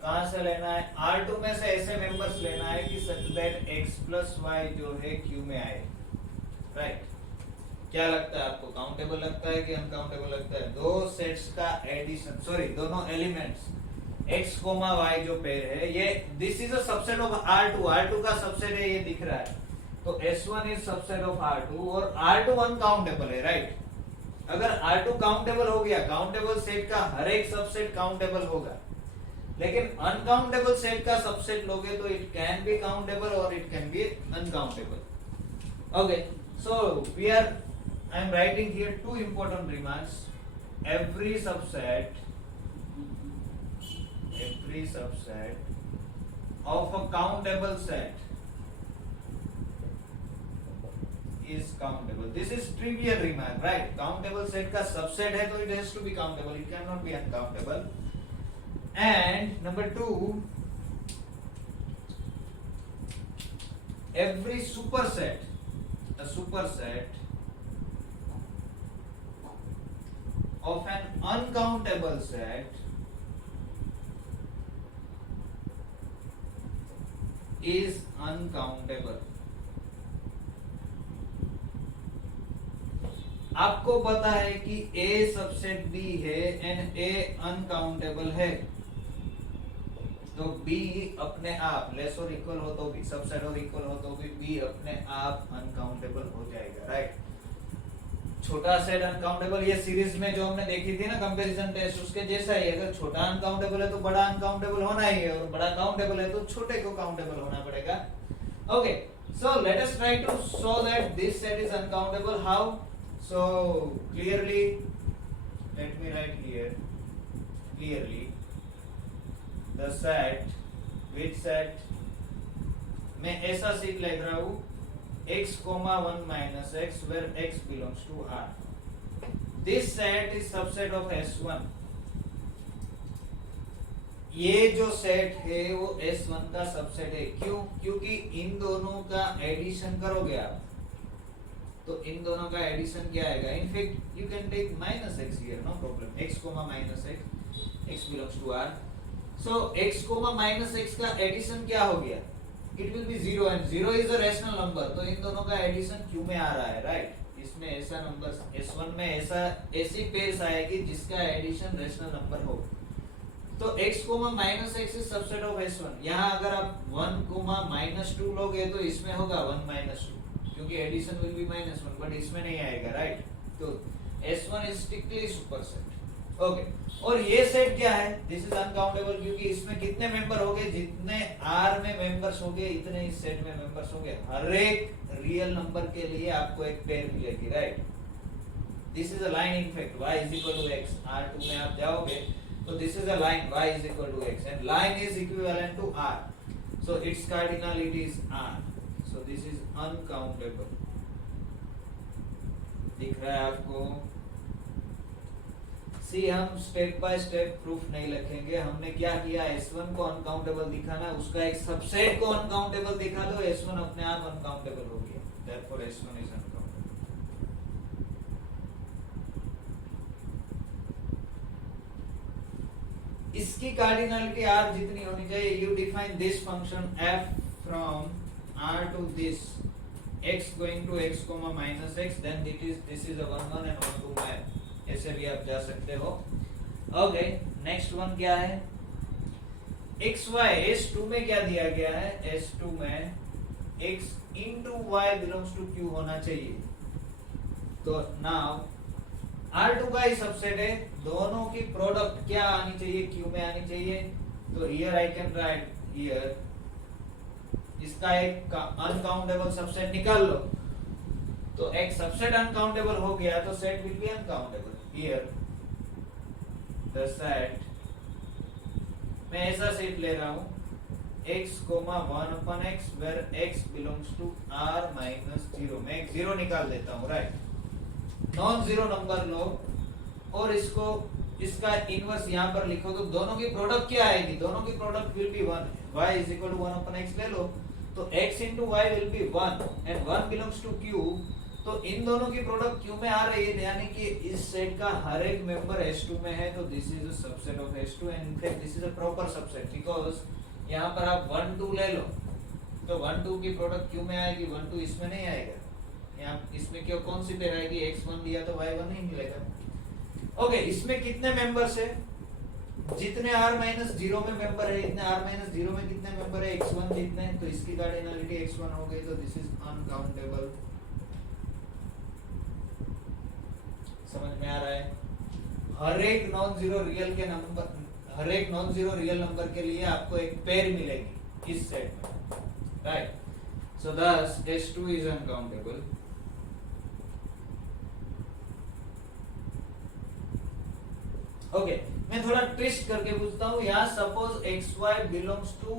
कहां से लेना है, R2 में से ऐसे मेंबर्स लेना है कि such that X plus Y जो है Q में आए, राइट। क्या लगता है आपको, काउंटेबल लगता है कि अनकाउंटेबल लगता है? दो सेट्स का एडिशन, सॉरी दोनों एलिमेंट्स x, y जो पेयर है, ये this is a subset of R2, R2 का सबसेट है, ये दिख रहा है, तो S1 is subset of R2 और R2 अनकाउंटेबल है, राइट। अगर R2 काउंटेबल हो गया, काउंटेबल सेट का हर एक सबसेट काउंटेबल होगा, लेकिन अनकाउंटेबल सेट का सबसेट लोगे तो इट कैन बी काउंटेबल और it can be uncountable. Okay, so we are I am writing here two important remarks. Every subset of a countable set is countable. This is trivial remark, right? Countable set का subset है तो it has to be countable. It cannot be uncountable. And number two, every superset, a superset of an uncountable set is uncountable. आपको पता है कि A subset B है and A uncountable है, तो B अपने आप लेस और इक्वल हो तो भी, सबसेट और इक्वल हो तो भी B अपने आप अनकाउंटेबल हो जाएगा, राइट? छोटा सेट अनकाउंटेबल, ये सीरीज में जो हमने देखी थी ना कंपैरिजन टेस्ट, उसके जैसा ही। अगर छोटा अनकाउंटेबल है तो बड़ा अनकाउंटेबल होना ही है, और बड़ा काउंटेबल है तो छोटे को काउंटेबल होना पड़ेगा। Okay, so let us try to show that this set is uncountable. How? So clearly, let me write here clearly the set, which set मैं ऐसा सीख लिख रहा हूँ x, 1 minus x where x belongs to R. This set is subset of S1. ये जो set है वो S1 का सबसेट है। क्यों? क्योंकि इन दोनों का एडिशन करोगे आप तो इन दोनों का एडिशन क्या आएगा? In fact you can take minus x here, no problem. x, minus x belongs to R. So x, minus x का एडिशन क्या हो गया? It will be 0 and 0 is a rational number, तो इन दोनों का एडिशन Q में आ रहा है, राइट? इसमें ऐसा नंबर S1 में ऐसी पेयर्स आएगी जिसका एडिशन रैशनल नंबर हो। तो x, minus x is subset of S1। यहाँ अगर आप 1, माइनस 2 लोगे तो इसमें होगा 1 माइनस 2, क्योंकि एडिशन विल बी -1, बट इसमें नहीं आएगा, राइट? तो S1 is strictly superset. Okay, और ये सेट क्या है? दिस इज अनकाउंटेबल, क्योंकि इसमें कितने मेंबर होंगे? जितने R में मेंबर्स होंगे इतने इस सेट में मेंबर्स होंगे। हर एक रियल नंबर के लिए आपको एक पेयर मिलेगी, right? This is a line, in fact y is equal to x। R2 में आप जाओगे तो this is a line y is equal to x and line is equivalent to R, so its cardinality is R. So this is uncountable. दिख रहा है आपको? सी, हम step by step proof नहीं लिखेंगे। हमने क्या किया? S1 को अनकाउंटेबल दिखाना, उसका एक सबसेट को अनकाउंटेबल दिखा दो, S1 अपने आप अनकाउंटेबल हो गया। Therefore S1 is uncountable. इसकी कार्डिनलिटी R जितनी होनी चाहिए, you define this function f from R to this x going to x, minus x, then this is a 1 1 and 1 2 में ऐसे भी आप जा सकते हो। ओके, नेक्स्ट वन क्या है? x y S2 में क्या दिया गया है? S2 में x into y belongs to Q होना चाहिए। तो नाउ R2 का ही सबसेट है, दोनों की प्रोडक्ट क्या आनी चाहिए? Q में आनी चाहिए। तो here I can write here, इसका एक अनकाउंटेबल सबसेट निकाल लो, तो एक सबसेट अनकाउंटेबल हो गया तो set will be uncountable. Here the set, मैं ऐसा सेट ले रहा हूं x, 1 x where x belongs to R minus 0। मैं एक 0 निकाल देता हूं, राइट? नॉन जीरो नंबर लो और इसका इनवर्स यहाँ पर लिखो, तो दोनों की प्रोडक्ट क्या आएगी? दोनों की product will be 1। y is equal to 1 x ले लो, तो x into y will be 1 and 1 belongs to Q, तो इन दोनों की प्रोडक्ट Q में आ रही है, यानी कि इस सेट का हर एक मेंबर S2 में है, तो this is a subset of S2 and in fact this is a proper subset, because यहाँ पर आप 1 2 ले लो तो 1 2 की प्रोडक्ट Q में आएगी, 1 2 इसमें नहीं आएगा। यहाँ इसमें क्यों कौन सी पेयर आएगी? x1 दिया तो y1 नहीं मिलेगा। ओके, इसमें कितने मेंबर्स है? जितने r-0 में मेंबर है इतने r-0 में कितने मेंबर है? x1 जितने, तो इसकी कार्डिनलिटी x1 हो गई, तो दिस इज अनकाउंटेबल। समझ में आ रहा है? हर एक नॉन जीरो रियल नंबर के लिए आपको एक पेयर मिलेगी इस सेट में, right? So thus S2 is uncountable okay, मैं थोड़ा ट्विस्ट करके पूछता हूँ। यहाँ suppose x y belongs to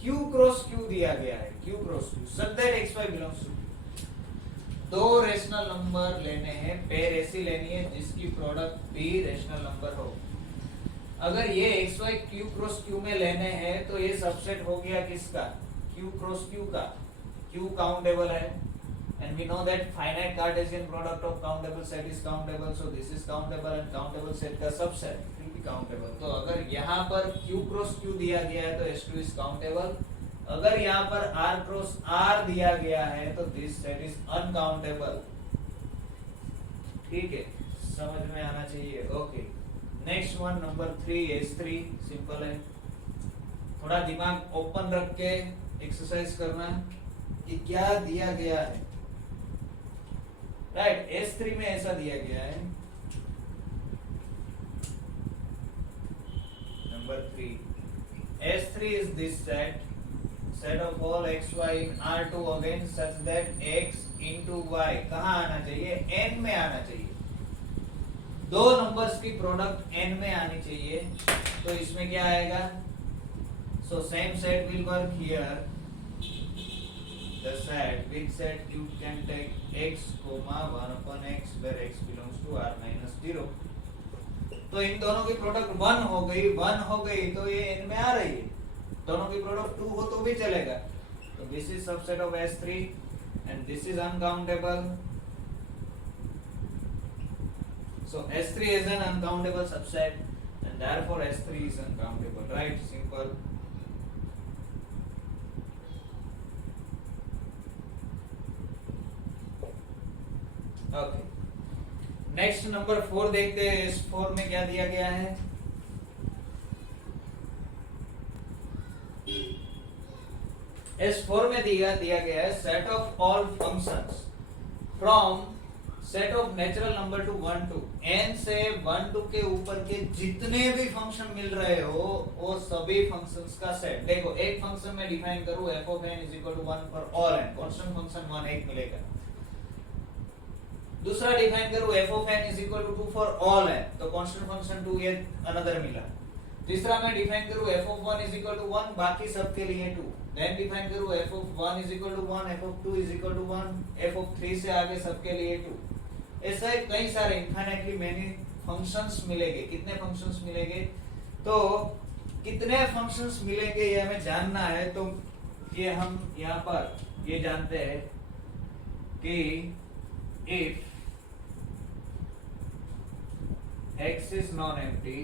Q cross Q दिया गया है, Q cross Q, such that x y belongs to. दो रेशनल नंबर लेने हैं, पेयर ऐसी लेनी है जिसकी प्रोडक्ट भी रेशनल नंबर हो। अगर ये x y Q cross Q में लेने हैं तो ये सबसेट हो गया किसका, क्यू क्रॉस क्यू का। क्यू काउंटेबल है and we know that finite Cartesian product of countable set is countable, so this is countable and countable set का सबसेट will be countable। तो अगर यहाँ पर q क्रॉस q दिया गया है तो S2 is countable। अगर यहाँ पर r क्रॉस r दिया गया है तो this set is uncountable। ठीक है, समझ में आना चाहिए। Okay, next one number 3 S3, simple है। थोड़ा दिमाग ओपन रख के एक्सरसाइज करना कि क्या दिया गया है। राइट, S3 में ऐसा दिया गया है, number 3 S3 is this set of all x y in R2 again such that x into y कहाँ आना चाहिए, n में आना चाहिए। दो नंबर्स की प्रोडक्ट n में आनी चाहिए, तो इसमें क्या आएगा, so same set will work here। The set, which set you can take x, 1 upon x where x belongs to r minus 0। तो इन दोनों की प्रोडक्ट 1 हो गई तो ये n में आ रही है। दोनों की प्रोडक्ट 2 हो तो भी चलेगा। तो this is subset of S3 and this is uncountable। So S3 is an uncountable subset and therefore S3 is uncountable, right? Simple। Okay, next number 4 देखते हैं। इस 4 में क्या दिया गया है, इस 4 में दिया गया है set of all functions from set of natural number two 1 to n से 1 to के ऊपर के जितने भी फंक्शन मिल रहे हो वो सभी फंक्शंस का सेट। देखो, एक फंक्शन में डिफाइन करूं f of n is equal to 1 for all n, constant function 1 एक मिलेगा। दूसरा डिफाइन करूं f of n is equal to 2 for all n, तो कांस्टेंट फंक्शन 2 ये अनदर मिला। तीसरा मैं डिफाइन करूं f of 1 is equal to 1 बाकी सब के लिए 2। देन डिफाइन करूं f of 1 is equal to 1, f of 2 is equal to 1, f of 3 से आगे सब के लिए 2। ऐसा ही कई सारे इनफाइनाइटली मेनी फंक्शंस मिलेंगे। कितने फंक्शंस मिलेंगे, तो कितने फंक्शंस मिलेंगे ये हमें जानना है। तो ये हम यहाँ पर ये जानते हैं कि if x is non-empty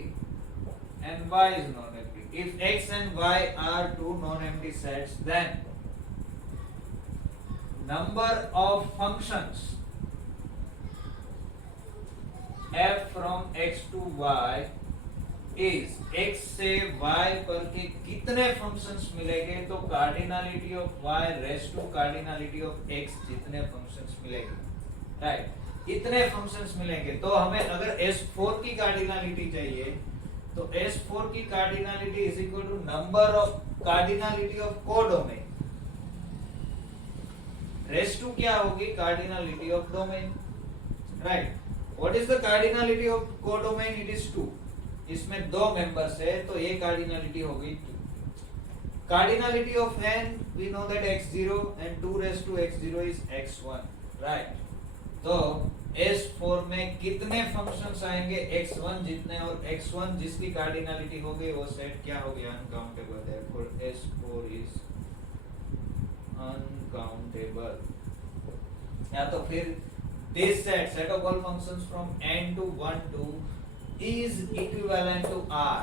and y is non-empty, if x and y are two non-empty sets, then number of functions f from x to y is x से y पर के कितने फंक्शंस मिलेंगे, तो cardinality of y raise to cardinality of x जितने functions मिलेंगे, right, इतने functions मिलेंगे। तो हमें अगर S4 की कार्डिनलिटी चाहिए तो S4 की cardinality is equal to number of cardinality of codomain raise to क्या होगी, cardinality of domain, right. What is the cardinality of codomain, it is 2। इसमें दो मेंबर्स है तो ये कार्डिनलिटी हो गई 2। Cardinality of n we know that x0 and 2 raised to x0 is x1, right. तो S4 में कितने फंक्शंस आएंगे, x1 जितने और x1 जिसकी कार्डिनलिटी हो गई वो सेट क्या हो गया, uncountable. Therefore S4 is uncountable. या तो फिर this set of all functions from n to 1 to is equivalent to r,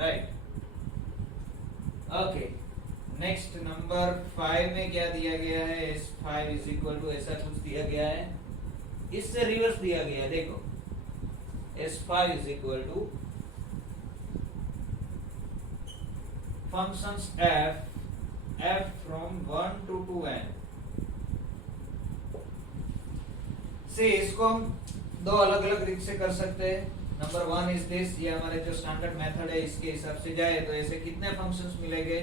right? Okay, next number 5 में क्या दिया गया है, S5 is equal to ऐसा कुछ दिया गया है, इससे रिवर्स दिया गया है। देखो, S5 is equal to functions f from 1 to 2n। से इसको हम दो अलग अलग रीत से कर सकते हैं। नंबर 1 इज दिस, ये हमारे जो स्टैंडर्ड मेथड है इसके हिसाब से जाए तो ऐसे कितने फंक्शंस मिलेंगे,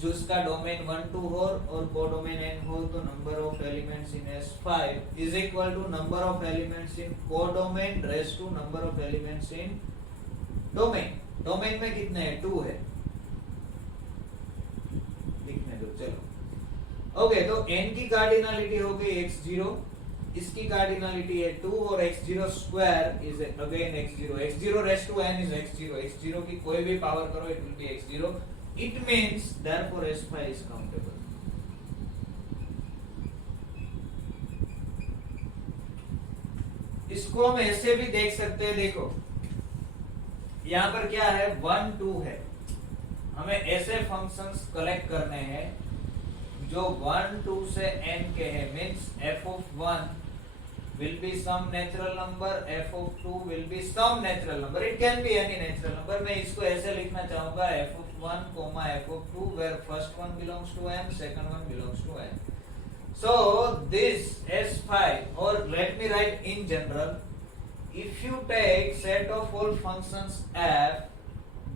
जिसका डोमेन 1 2 हो और कोडोमेन n हो तो number of elements in S5 is equal to number of elements in codomain raise to number of elements in domain. Domain में कितने हैं? 2 है, लिखने दो चलो। ओके, तो n की कार्डिनलिटी हो गई x0, इसकी कार्डिनलिटी है 2 और x0 square is again x0, x0 raise to n is x0, x0 की कोई भी पावर करो it will be x0, it means therefore S5 is countable. इसको हम ऐसे भी देख सकते हैं, देखो यहां पर क्या है 1 2 है, हमें ऐसे फंक्शंस कलेक्ट करने हैं जो 1 2 से n के हैं, means f of 1 will be some natural number, f of 2 will be some natural number, it can be any natural number। मैं इसको ऐसे लिखना चाहूंगा f of 1 f of 2 where first one belongs to n, second one belongs to n। So this S5, or let me write in general, if you take set of all functions f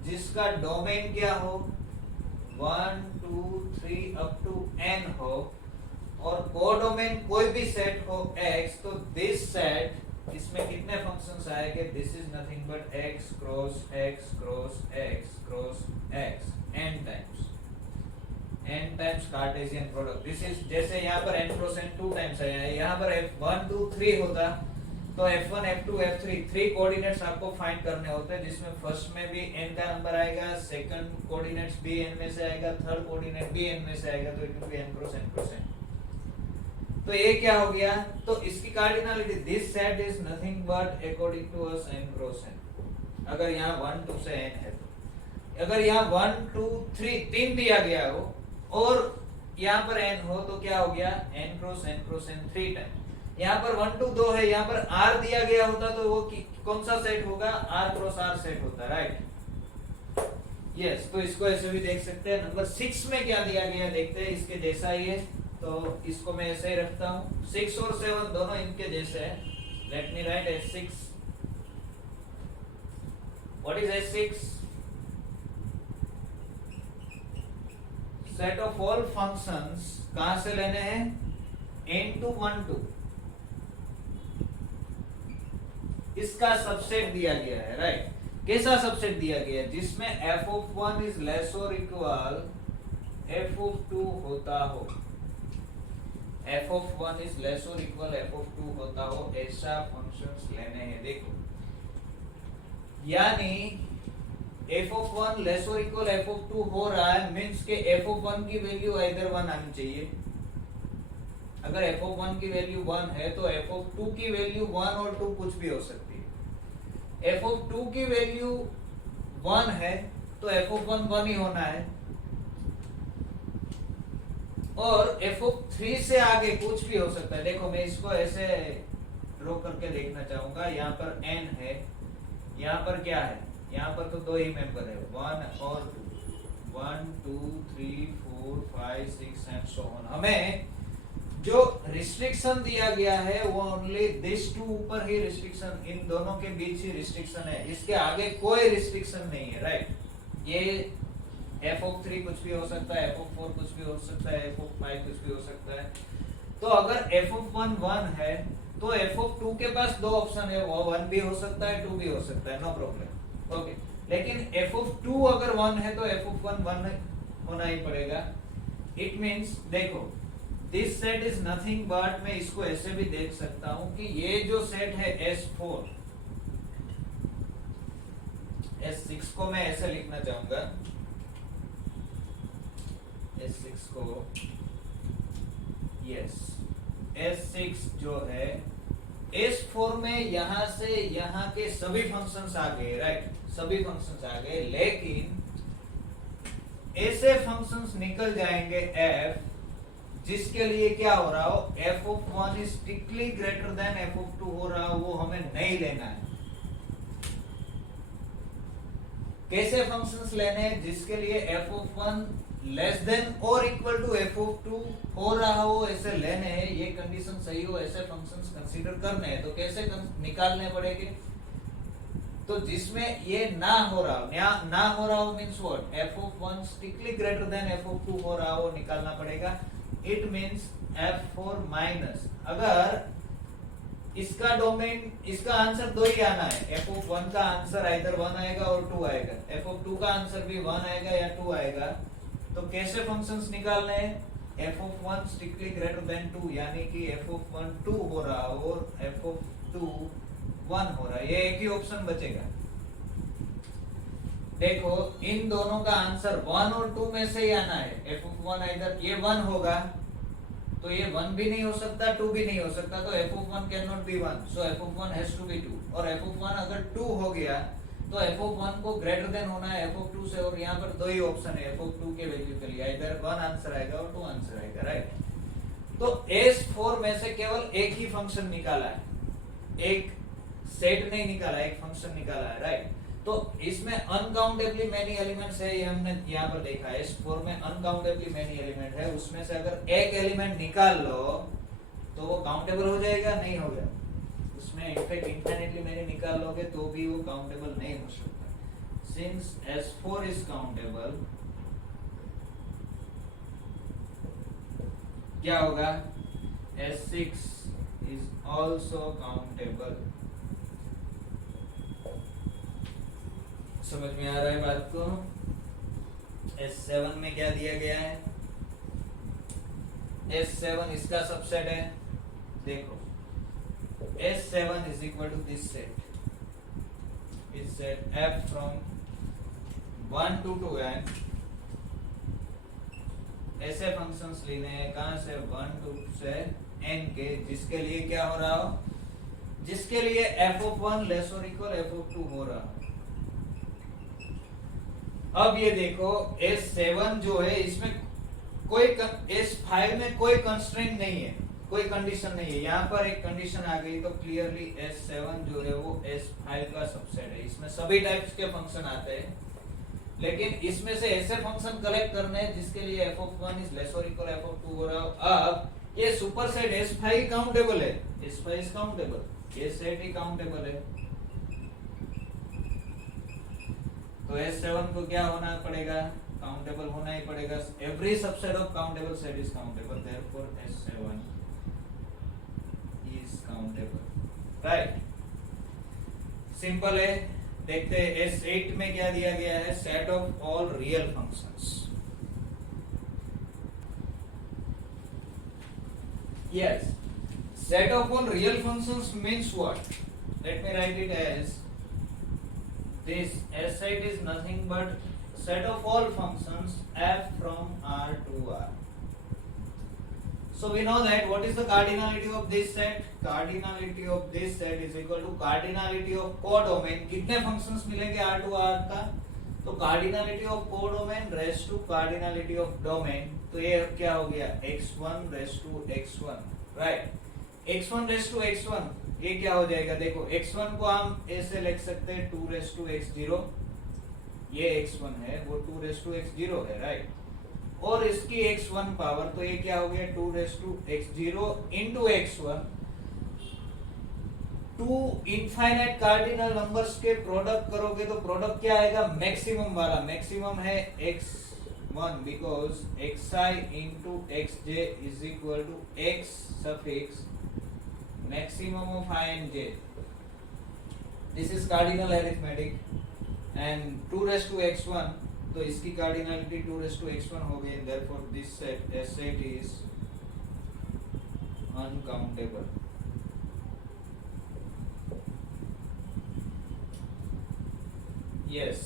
जिसका domain क्या हो 1 2 3 up to n हो और codomain कोई भी set हो x, तो this set इसमें कितने फंक्शंस आएंगे? This is nothing but x cross x cross x cross x n times Cartesian product. This is जैसे यहाँ पर n क्रॉस n 2 टाइम्स आया है, यहाँ पर f1 2 3 होता तो f1 f2 f3 3 कोऑर्डिनेट्स आपको फाइंड करने होते हैं, जिसमें फर्स्ट में भी n का नंबर आएगा, सेकंड कोऑर्डिनेट्स भी n में से आएगा, थर्ड कोऑर्डिनेट भी n में से आएगा, तो it will be n cross n। तो ये क्या हो गया? तो इसकी cardinality this set is nothing but according to us n cross n। अगर यहाँ 1 2 से n है तो अगर यहाँ 1 2 3 3 दिया गया हो और यहाँ पर n हो तो क्या हो गया? n cross n 3 time. यहाँ पर 1 2 2 है, यहाँ पर r दिया गया होता तो वो कौन सा सेट होगा? r क्रॉस r सेट होता, राइट? यस, तो इसको ऐसे भी देख सकते हैं। नंबर 6 में क्या दिया गया देखते हैं, इसके जैसा ही है, तो इसको मैं ऐसे ही रखता हूँ। 6 और 7 दोनों इनके जैसे हैं। Late me right S6। What is S6? Set of all functions कहां से लेने हैं? n to 1 2, इसका सबसेट दिया गया है, राइट? कैसा सबसेट दिया गया है? जिसमें f of 1 is less or equal f of 2 होता हो, f of 1 is less or equal f of 2 होता हो, ऐसा फंक्शंस लेने हैं। देखो, यानी f of 1 less or equal f of 2 हो रहा है, मींस के f of 1 की वैल्यू इधर 1 आनी चाहिए। अगर f of 1 की वैल्यू 1 है तो f of 2 की वैल्यू 1 और 2 कुछ भी हो सकती है। f of 2 की वैल्यू 1 है तो f of 1 1 ही होना है, और f of 3 से आगे कुछ भी हो सकता है। देखो, मैं इसको ऐसे ड्रॉ करके देखना चाहूंगा। यहाँ पर n है, यहाँ पर क्या है? यहाँ पर तो दो ही मेंबर है, 1 और 1 2 3 4 5 6 एंड सो ऑन। हमें जो रिस्ट्रिक्शन दिया गया है वो ओनली दिस टू ऊपर ही रिस्ट्रिक्शन, इन दोनों के बीच ही रिस्ट्रिक्शन है, इसके आगे कोई रिस्ट्रिक्शन नहीं है, राइट? ये f of 3 कुछ भी हो सकता है, f of 4 कुछ भी हो सकता है, f of 5 कुछ भी हो सकता है। तो अगर f of 1 1 है तो f of 2 के पास दो ऑप्शन है, वो 1 भी हो सकता है 2 भी हो सकता है, नो प्रॉब्लम, ओके। लेकिन f of 2 अगर 1 है तो f of 1 1 होना ही पड़ेगा। इट मींस देखो, this set is nothing but, मैं इसको ऐसे भी देख सकता हूं कि ये जो सेट है S4, S6 को मैं ऐसे लिखना चाहूंगा, S6 को, यस, S6 जो है S4 में यहां से यहां के सभी फंक्शंस आ गए, राइट? सभी फंक्शंस आ गए, लेकिन ऐसे फंक्शंस निकल जाएंगे f जिसके लिए क्या हो रहा हो, f of 1 is strictly greater than f of 2 हो रहा हो, वो हमें नहीं लेना है। कैसे फंक्शंस लेने हैं? जिसके लिए f of 1 लेस देन और इक्वल टू f of 2 हो रहा हो, ऐसे लेने हैं। ये कंडीशन सही हो, ऐसे फंक्शंस कंसीडर करने हैं। तो कैसे निकालने पड़ेंगे? तो जिसमें ये ना हो रहा हो, ना हो रहा हो means what, F of one strictly greater than F of two हो रहा हो निकालना पड़ेगा. It means F four minus, अगर इसका डोमेन, इसका आंसर दो ही आना है. एफ ऑफ वन का आंसर आइदर वन आएगा और टू आएगा, एफ ऑफ टू का आंसर भी वन आएगा या टू आएगा. तो कैसे फंक्शंस निकालने हैं, F of one strictly greater than two, यानी कि एफ ऑफ वन टू हो रहा हो और एफ ऑफ टू वन हो रहा है, ये एक ही ऑप्शन बचेगा. देखो इन दोनों का आंसर वन और टू में से ही आना है. एफ ऑफ वन आइदर ये वन होगा तो ये वन भी नहीं हो सकता, टू भी नहीं हो सकता, तो F of one can not be one, so F of one has to be two. और एफ ऑफ वन अगर टू हो गया तो एफ ऑफ वन को ग्रेटर देन होना है एफ ऑफ टू से, और यहाँ पर दो ही ऑप्शन है एफ ऑफ टू के वैल्यू के लिए, इधर वन आंसर आएगा और टू आंसर आएगा, राइट. तो एस फोर में से केवल एक ही फंक्शन निकाला है, एक सेट नहीं निकाला, एक फंक्शन निकाला है, राइट. तो इसमें अनकाउंटेबली मेनी एलिमेंट्स है, ये हमने यहाँ पर देखा है. एस फोर में अनकाउंटेबली मेनी एलिमेंट है, उसमें से अगर एक एलिमेंट निकाल लो तो वो काउंटेबल हो जाएगा, नहीं होगा. उसमें इनफैक्ट इनफिनिटली मेनी निकाल लोगे तो भी वो काउंटेबल नहीं हो सकता. सिंस S4 इज काउंटेबल, क्या होगा, S6 इज आल्सो काउंटेबल. समझ में आ रहा है बात को. S7 में क्या दिया गया है, S7 इसका सबसेट है. देखो S7 is equal to this set. It's set F from 1 to 2n. ऐसे फंक्शंस लेने हैं कहां से, 1 to से n के, जिसके लिए क्या हो रहा हो, जिसके लिए f of 1 लेस और इक्वल f of 2 हो रहा हो. अब ये देखो S7 जो है इसमें कोई S5 में कोई कंस्ट्रेंट नहीं है, कोई कंडीशन नहीं है. यहाँ पर एक कंडीशन आ गई तो क्लियरली S7 जो है वो S5 का सबसेट है. इसमें सभी टाइप्स के फंक्शन आते हैं, लेकिन इसमें से ऐसे फंक्शन कलेक्ट करने हैं जिसके लिए f of 1 इज लेस और इक्वल f of 2 हो रहा हो. अब ये सुपर सेट S5 काउंटेबल है, S5 इज काउंटेबल, ये सेट ही काउंटेबल है. तो S7 को क्या होना पड़ेगा, काउंटेबल होना ही पड़ेगा. Every subset of countable set is countable, therefore S7 is countable, right. Simple है. देखते हैं S8 में क्या दिया गया है, set of all real functions. yes, set of all real functions means what, let me write it as this. S8 is nothing but set of all functions f from R to R. So we know that what is the cardinality of this set? Cardinality of this set is equal to cardinality of codomain. कितने functions मिलेंगे R to R का? तो cardinality of codomain raised to cardinality of domain. तो ये क्या हो गया, x1 raised to x1, right? x1 raised to x1 ये क्या हो जाएगा, देखो x1 को हम ऐसे लिख सकते हैं 2 raised to x0, ये x1 है वो 2 raised to x0 है, right? और इसकी x1 पावर, तो ये क्या हो गया 2 raised to x0 into x1. Two infinite cardinal numbers के प्रोडक्ट करोगे तो प्रोडक्ट क्या आएगा, मैक्सिमम वाला. मैक्सिमम है x1 because xi into xj is equal to x suffix maximum of I and j. This is cardinal arithmetic and 2 raised to x1, तो इसकी cardinality 2 raised to x1 हो गई. therefore this set S8 is uncountable. yes,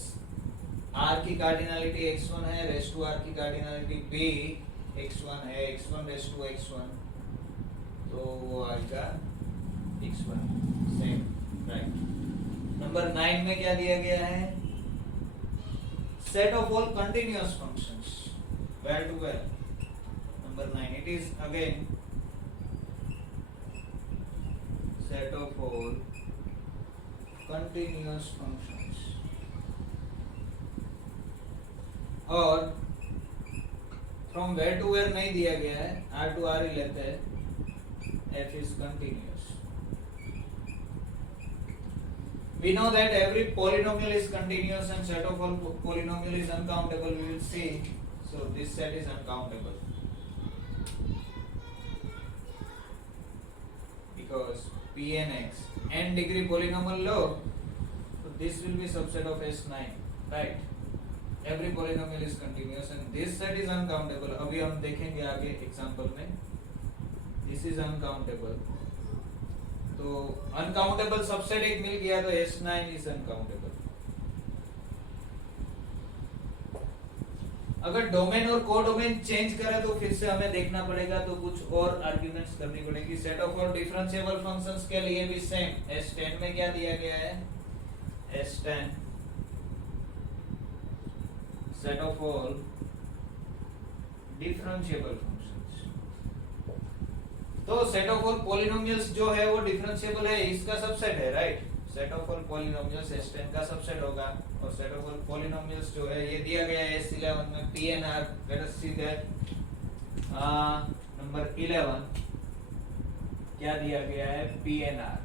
R की cardinality x1 है, raised to R की cardinality b x1 है, x1 raised to x1, तो वो आएगा x1 सेम, राइट. नंबर 9 में क्या दिया गया है, set of all continuous functions. Where to where? Number 9. It is again set of all continuous functions. और from where to where नहीं दिया गया है, R to R ही लेते हैं. F is continuous. We know that every polynomial is continuous and set of all polynomial is uncountable. We will see. So this set is uncountable because Pnx n degree polynomial low, so this will be subset of S9, right? Every polynomial is continuous and this set is uncountable. अभी हम देखेंगे आगे example में. This is uncountable. तो uncountable subset एक मिल गया तो S9 is uncountable. अगर डोमेन और कोडोमेन चेंज करे तो फिर से हमें देखना पड़ेगा, तो कुछ और आर्ग्यूमेंट्स करनी पड़ेगी. Set of all differentiable functions के लिए भी सेम. S10 में क्या दिया गया है? S10 set of all differentiable functions. तो सेट ऑफ ऑल पॉलिनोमियल्स जो है वो डिफरेंशिएबल है, इसका सबसेट है, right? Set of all polynomials S10 का सबसेट होगा. और सेट ऑफ ऑल पॉलिनोमियल्स जो है ये दिया गया है S11 में PNR. Late us see that. Number 11 क्या दिया गया है? PNR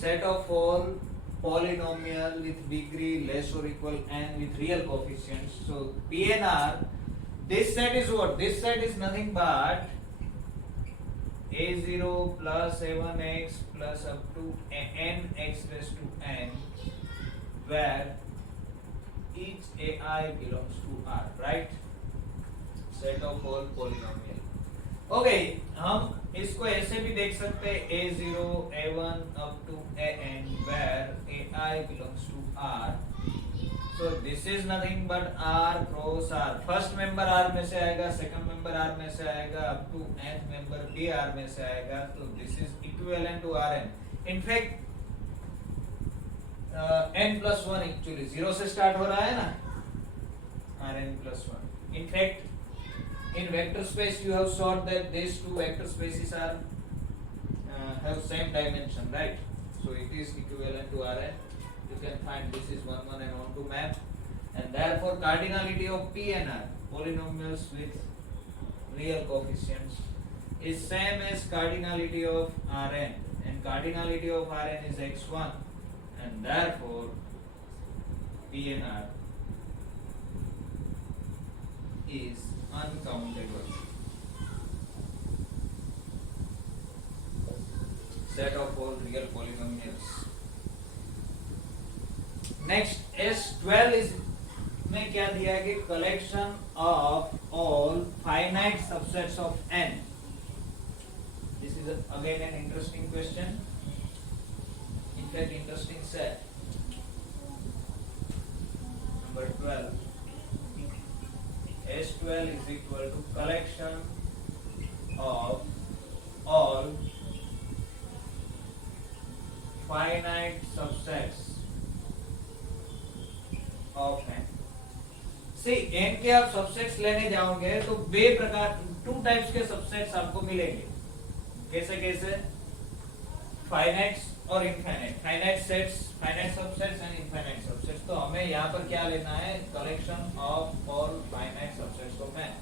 set of all polynomial with degree less or equal n with real coefficients. So PNR, this set is what? This set is nothing but a0 plus a1x plus up to nx raised to n, where each ai belongs to R, right? Set of all polynomial. Okay, हम इसको ऐसे भी देख सकते हैं a0 a1 up to an where ai belongs to R. So this is nothing but R cross R. First member R में से आएगा, सेकंड मेंबर R में से आएगा, अप टू nth मेंबर भी R में से आएगा. तो this is equivalent to Rn. In fact n+1 actually 0 से स्टार्ट हो रहा है ना, Rn+1. In fact in vector space you have sought that these two vector spaces are have same dimension, right? So it is equivalent to Rn. You can find this is 1 1 and 1 2 map, and therefore cardinality of P and R, polynomials with real coefficients, is same as cardinality of Rn, and cardinality of Rn is x1, and therefore P and R is uncountable. Set of all real polynomials. Next S12 is में क्या दिया है कि collection of all finite subsets of n. This is again an interesting question. In fact, interesting set. Number 12. S12 is equal to collection of all finite subsets of n. See, n के आप subsets लेने जाओगे तो बे प्रकार 2 types के subsets आपको मिलेंगे. कैसे कैसे? फाइनाइट्स और infinite. Finite sets, finite subsets and infinite subsets. तो हमें यहाँ पर क्या लेना है? Collection of all finite subsets of n.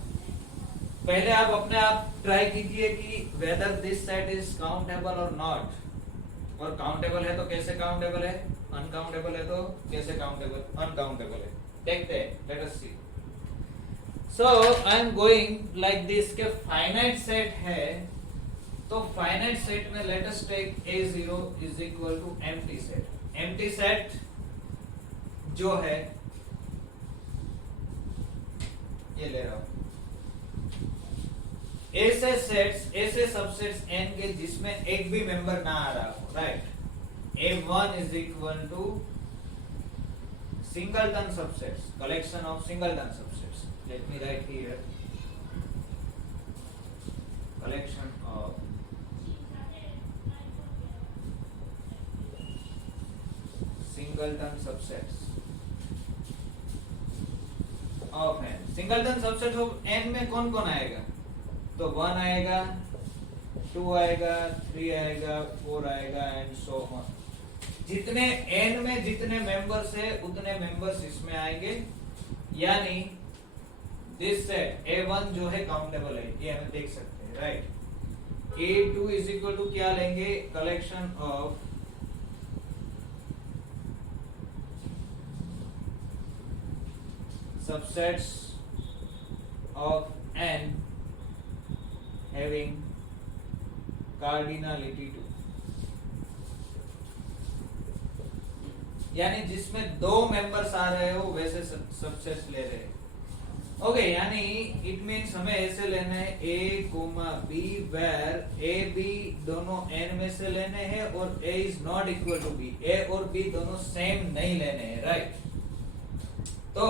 पहले आप अपने आप ट्राई कीजिए कि whether this set is countable और नॉट. और काउंटेबल है तो कैसे काउंटेबल है, अनकाउंटेबल है तो कैसे काउंटेबल, अनकाउंटेबल है. देखते हैं. Let us see. So I am going like this के फाइनाइट सेट है तो फाइनाइट सेट में let us take a0 is equal to empty set. Empty set जो है ये ले रहा हूं. ऐसे सेट्स, ऐसे सबसेट्स n के जिसमें एक भी मेंबर ना आ रहा हो, right? a1 is equal to singleton subsets, collection of singleton subsets. Let me write here collection of singleton subsets of n. Singleton subsets of n में कौन कौन आएगा? तो 1 आएगा, 2 आएगा, 3 आएगा, 4 आएगा एंड सो ऑन. जितने n में जितने मेंबर्स है उतने मेंबर्स इसमें आएंगे. यानी दिस सेट a1 जो है काउंटेबल है, ये हम देख सकते हैं, right? a2 is equal to क्या लेंगे? Collection of subsets of n having cardinality 2, यानी जिसमें दो मेंबर्स आ रहे हो वैसे सबसेट्स ले रहे हैं। ओके, यानी इट मीन्स हमें ऐसे लेना है a, b where a, b दोनों n में से लेने हैं और a is not equal to b, a और b दोनों सेम नहीं लेने हैं, राइट। तो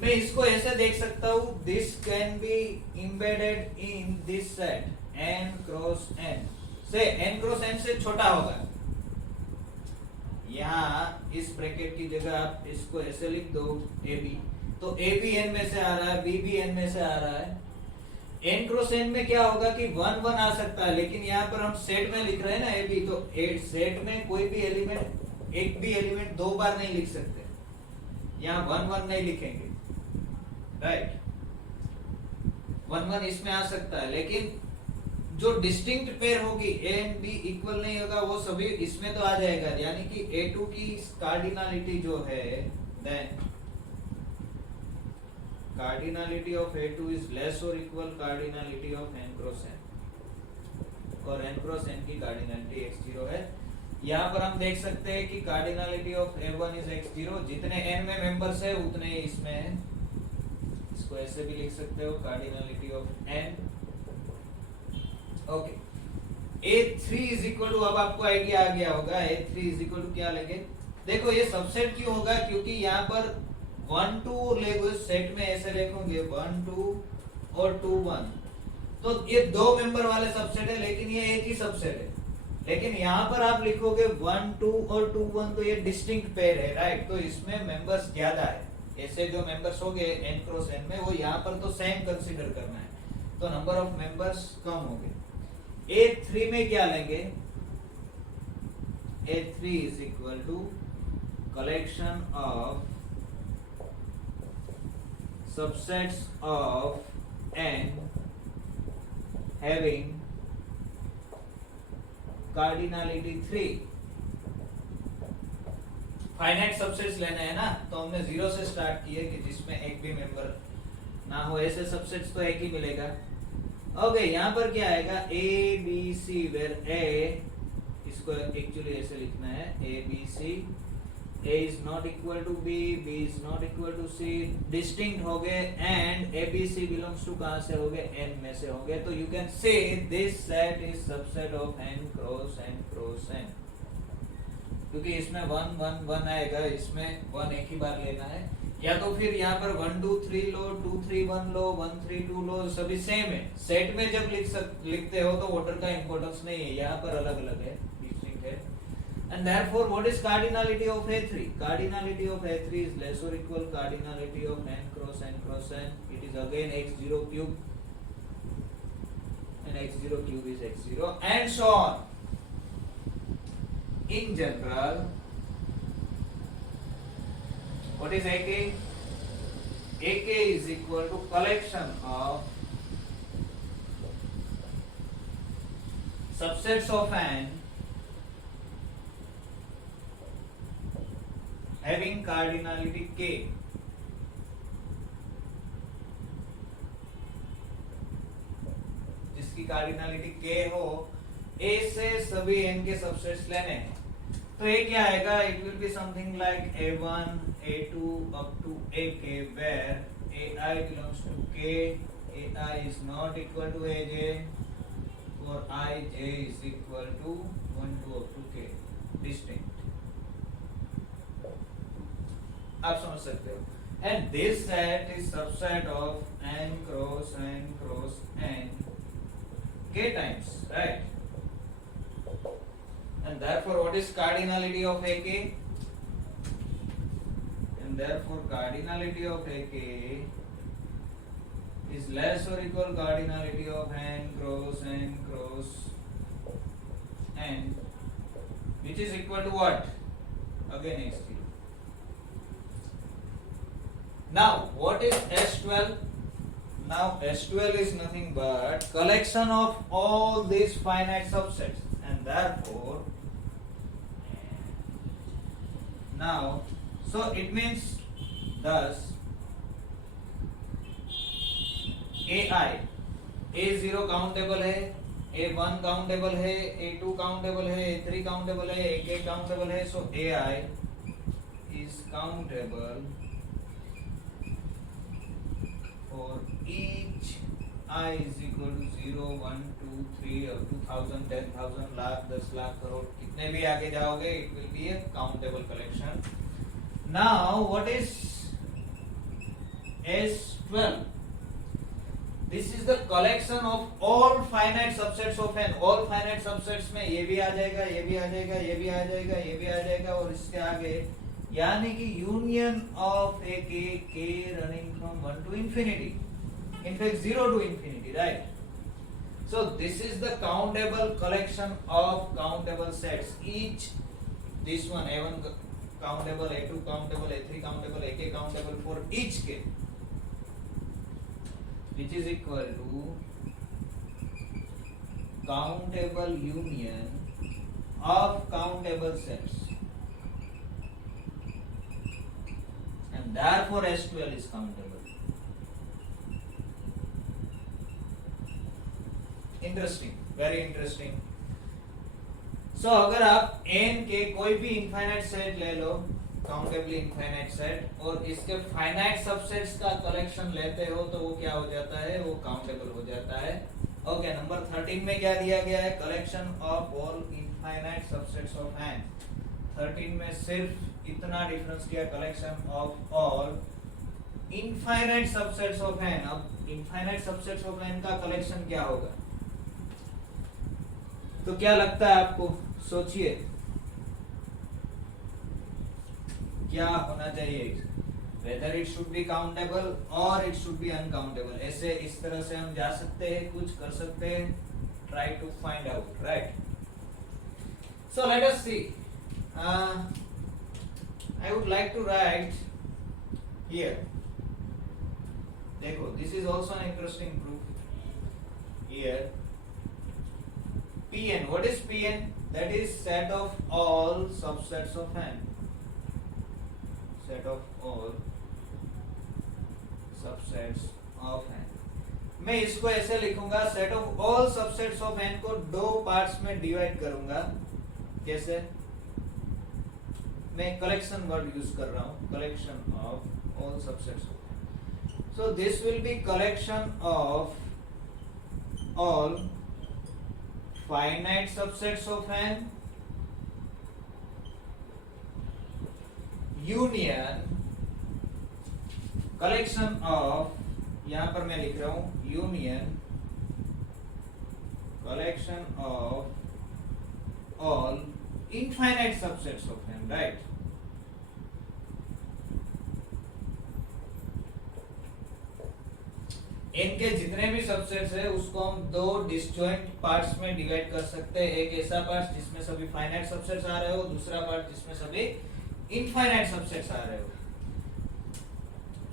मैं इसको ऐसे देख सकता हूं, this can be embedded in this set n cross n से n क्रॉस n से छोटा होगा। यहाँ इस ब्रैकेट की जगह आप इसको ऐसे लिख दो a b, तो a भी n में से आ रहा है, b भी n में से आ रहा है। n क्रॉस n में क्या होगा कि 1 1 आ सकता है, लेकिन यहाँ पर हम सेट में लिख रहे हैं ना a b, तो सेट में कोई भी एलिमेंट, एक भी एलिमेंट दो बार नहीं लिख सकते, यहाँ 1 1 नहीं लिखेंगे, राइट। 1 1 इसमें आ सकता है, लेकिन जो डिस्टिंक्ट पेयर होगी a एंड b इक्वल नहीं होगा, वो सभी इसमें तो आ जाएगा, यानी कि a2 की कार्डिनलिटी जो है, then cardinality of A2 is less or equal cardinality of n cross n, और n cross n की cardinality x0 है। यहाँ पर हम देख सकते हैं कि cardinality of A1 is x0, जितने n में मेंबर्स है उतने ही इसमें है। इसको ऐसे भी लिख सकते हो, cardinality of n। Okay, A3 is equal to, अब आपको आइडिया आ गया होगा, A3 is equal to क्या लेंगे। देखो ये सबसेट क्यों होगा, क्योंकि यहाँ पर 1 2 लेगो सेट में ऐसे लिखोगे 1 2 और 2 1, तो ये दो मेंबर वाले सबसेट है, लेकिन ये एक ही सबसेट है। लेकिन यहाँ पर आप लिखोगे 1 2 और 2 1, तो ये डिस्टिंक्ट पेयर है, राइट। तो इसमें मेंबर्स ज्यादा है, ऐसे जो मेंबर्स हो गए n क्रॉस n में, वो यहाँ पर तो सेम कंसीडर करना है, तो नंबर ऑफ मेंबर्स कम हो गए। A3 में क्या लेंगे, A3 is equal to collection of subsets of n having cardinality 3। Finite subsets लेने हैं ना, तो हमने 0 से स्टार्ट किए कि जिसमें एक भी मेंबर ना हो, ऐसे सबसेट्स तो एक ही मिलेगा। ओके, यहाँ पर क्या आएगा, a b c where a, इसको एक्चुअली ऐसे लिखना है a b c, a is not equal to b, b is not equal to c, distinct हो गए, and a b c belongs to कहां से हो गए, n में से हो गए। तो you can say this set is subset of n cross n, क्योंकि इसमें 1 1 1 आएगा, इसमें 1 एक ही बार लेना है, या तो फिर यहाँ पर 1 2 3 लो, 2 3 1 लो, 1 3 2 लो, सभी सेम है। सेट में जब लिखते हो तो ऑर्डर का इंपॉर्टेंस नहीं है, यहाँ पर अलग अलग है, डिस्टिंक्ट है। And therefore, what is cardinality of A3? Cardinality of A3 is less or equal cardinality of n cross n cross n. It is again x0 cube, and x0 cube is x0, and so on. In general, what is AK? AK is equal to collection of subsets of n having cardinality k, जिसकी cardinality k हो, a से सभी n के subsets लेने हैं। तो ये क्या आएगा, it will be something like a1 a2 up to ak, where ai belongs to k, ai is not equal to aj, or ij is equal to 1 2 up to k, distinct। आप समझ सकते हो, and this set is subset of n cross n cross n k times, right? And therefore, what is cardinality of AK? And therefore, cardinality of AK is less or equal cardinality of n cross n, which is equal to what? Again x0. Now, what is S12? Now, S12 is nothing but collection of all these finite subsets, and therefore, now, so it means thus A0 countable है, A1 countable है, A2 countable है, A3 countable है, A countable है. So AI is countable for each I is equal to 0, 1, 2, 3 or 2000, 10,000, lakh, 10 lakh, crore, कितने भी आगे जाओगे, it will be a countable collection. Now what is S12? This is the collection of all finite subsets of n. All finite subsets में ये भी आ जाएगा, ये भी आ जाएगा, ये भी आ जाएगा, ये भी आ जाएगा और इसके आगे यानी कि union of a k running from 1 to infinity. In fact 0 to infinity, right? So this is the countable collection of countable sets. Each this one A1 countable, A2 countable, A3 countable, AK countable for each k, which is equal to countable union of countable sets, and therefore S12 is countable. Interesting, very interesting. So अगर आप n के कोई भी infinite set ले लो, countably infinite set, और इसके finite subsets का collection लेते हो तो वो क्या हो जाता है, वो काउंटेबल हो जाता है. ओके, नंबर 13 में क्या दिया गया है, collection of all infinite subsets of n. 13 में सिर्फ इतना डिफरेंस किया, collection of all infinite subsets of n. अब इनफाइनाइट सबसेट्स ऑफ n का कलेक्शन क्या होगा, तो क्या लगता है आपको, सोचिए क्या होना चाहिए, whether it should be countable or it should be uncountable. ऐसे इस तरह से हम जा सकते हैं, कुछ कर सकते हैं, try to find out, right? So let us see. I would like to write here. देखो, this is also an interesting proof here. Pn, what is Pn? That is set of all subsets of n. Set of all subsets of n. मैं इसको ऐसे लिखूंगा, set of all subsets of n को दो parts में divide करूंगा. कैसे? मैं कलेक्शन वर्ड यूज कर रहा हूं, collection of all subsets of n. So this will be collection of all finite subsets of n union collection of, यहां पर मैं लिख रहा हूं union collection of all infinite subsets of n, right? n के जितने भी सबसेट्स है उसको हम दो डिसजॉइंट पार्ट्स में डिवाइड कर सकते हैं. एक ऐसा पार्ट जिसमें सभी फाइनाइट सबसेट्स आ रहे हो, दूसरा पार्ट जिसमें सभी इनफाइनाइट सबसेट्स आ रहे हो.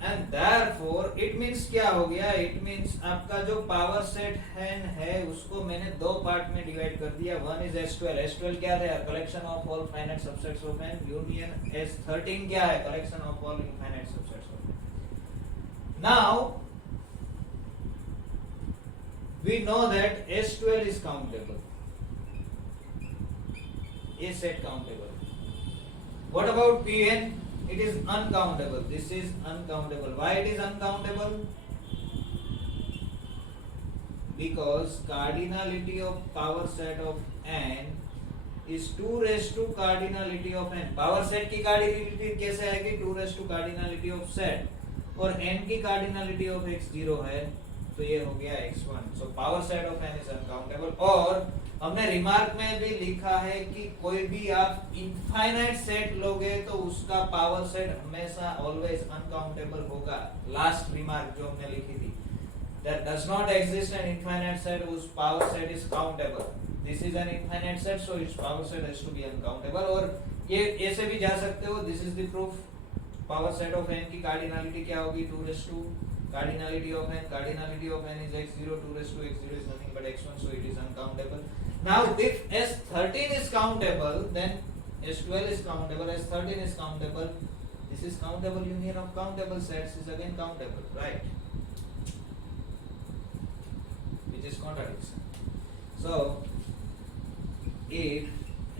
एंड देयरफॉर इट मींस क्या हो गया, इट मींस आपका जो पावर सेट n है उसको मैंने दो पार्ट में डिवाइड कर दिया. One is S12. S12 क्या है, collection of all finite subsets of n. Union S13 क्या है, collection of all infinite subsets of n. Now we know that S12 is countable. A set countable. What about Pn? It is uncountable. This is uncountable. Why it is uncountable? Because cardinality of power set of n is 2 raised to cardinality of n. Power set की cardinality कैसे आएगी, 2 raised to cardinality of set, और n की cardinality of x0 है, तो ये हो गया x1. So power set of n is uncountable. और हमने रिमार्क में भी लिखा है कि कोई भी आप इनफाइनाइट सेट लोगे तो उसका पावर सेट हमेशा ऑलवेज अनकाउंटेबल होगा. लास्ट रिमार्क जो हमने लिखी थी, that does not exist an infinite set whose power set is countable. This is an infinite set, so its power set has to be uncountable. और ये ऐसे भी जा सकते हो, this is the proof. Power set of n की cardinality क्या होगी, 2 raised to cardinality of n is x0, 2 raised to x0 is nothing but x1, so it is uncountable. Now if S13 is countable, then S12 is countable, S13 is countable. This is countable union of countable sets is again countable, right? which is contradiction. So if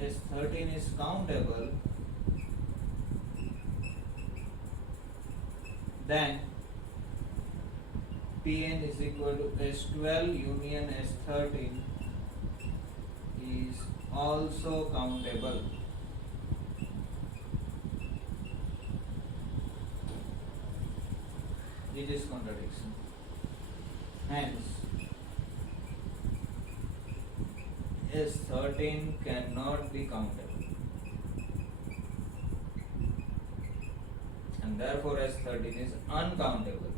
S13 is countable, then Pn is equal to S12 union S13 is also countable. This is contradiction. Hence, S13 cannot be countable, and therefore S13 is uncountable.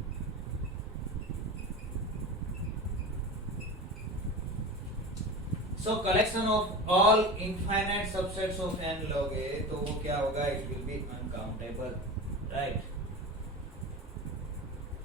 So collection of all infinite subsets of n log a, तो वो क्या होगा? It will be uncountable, right?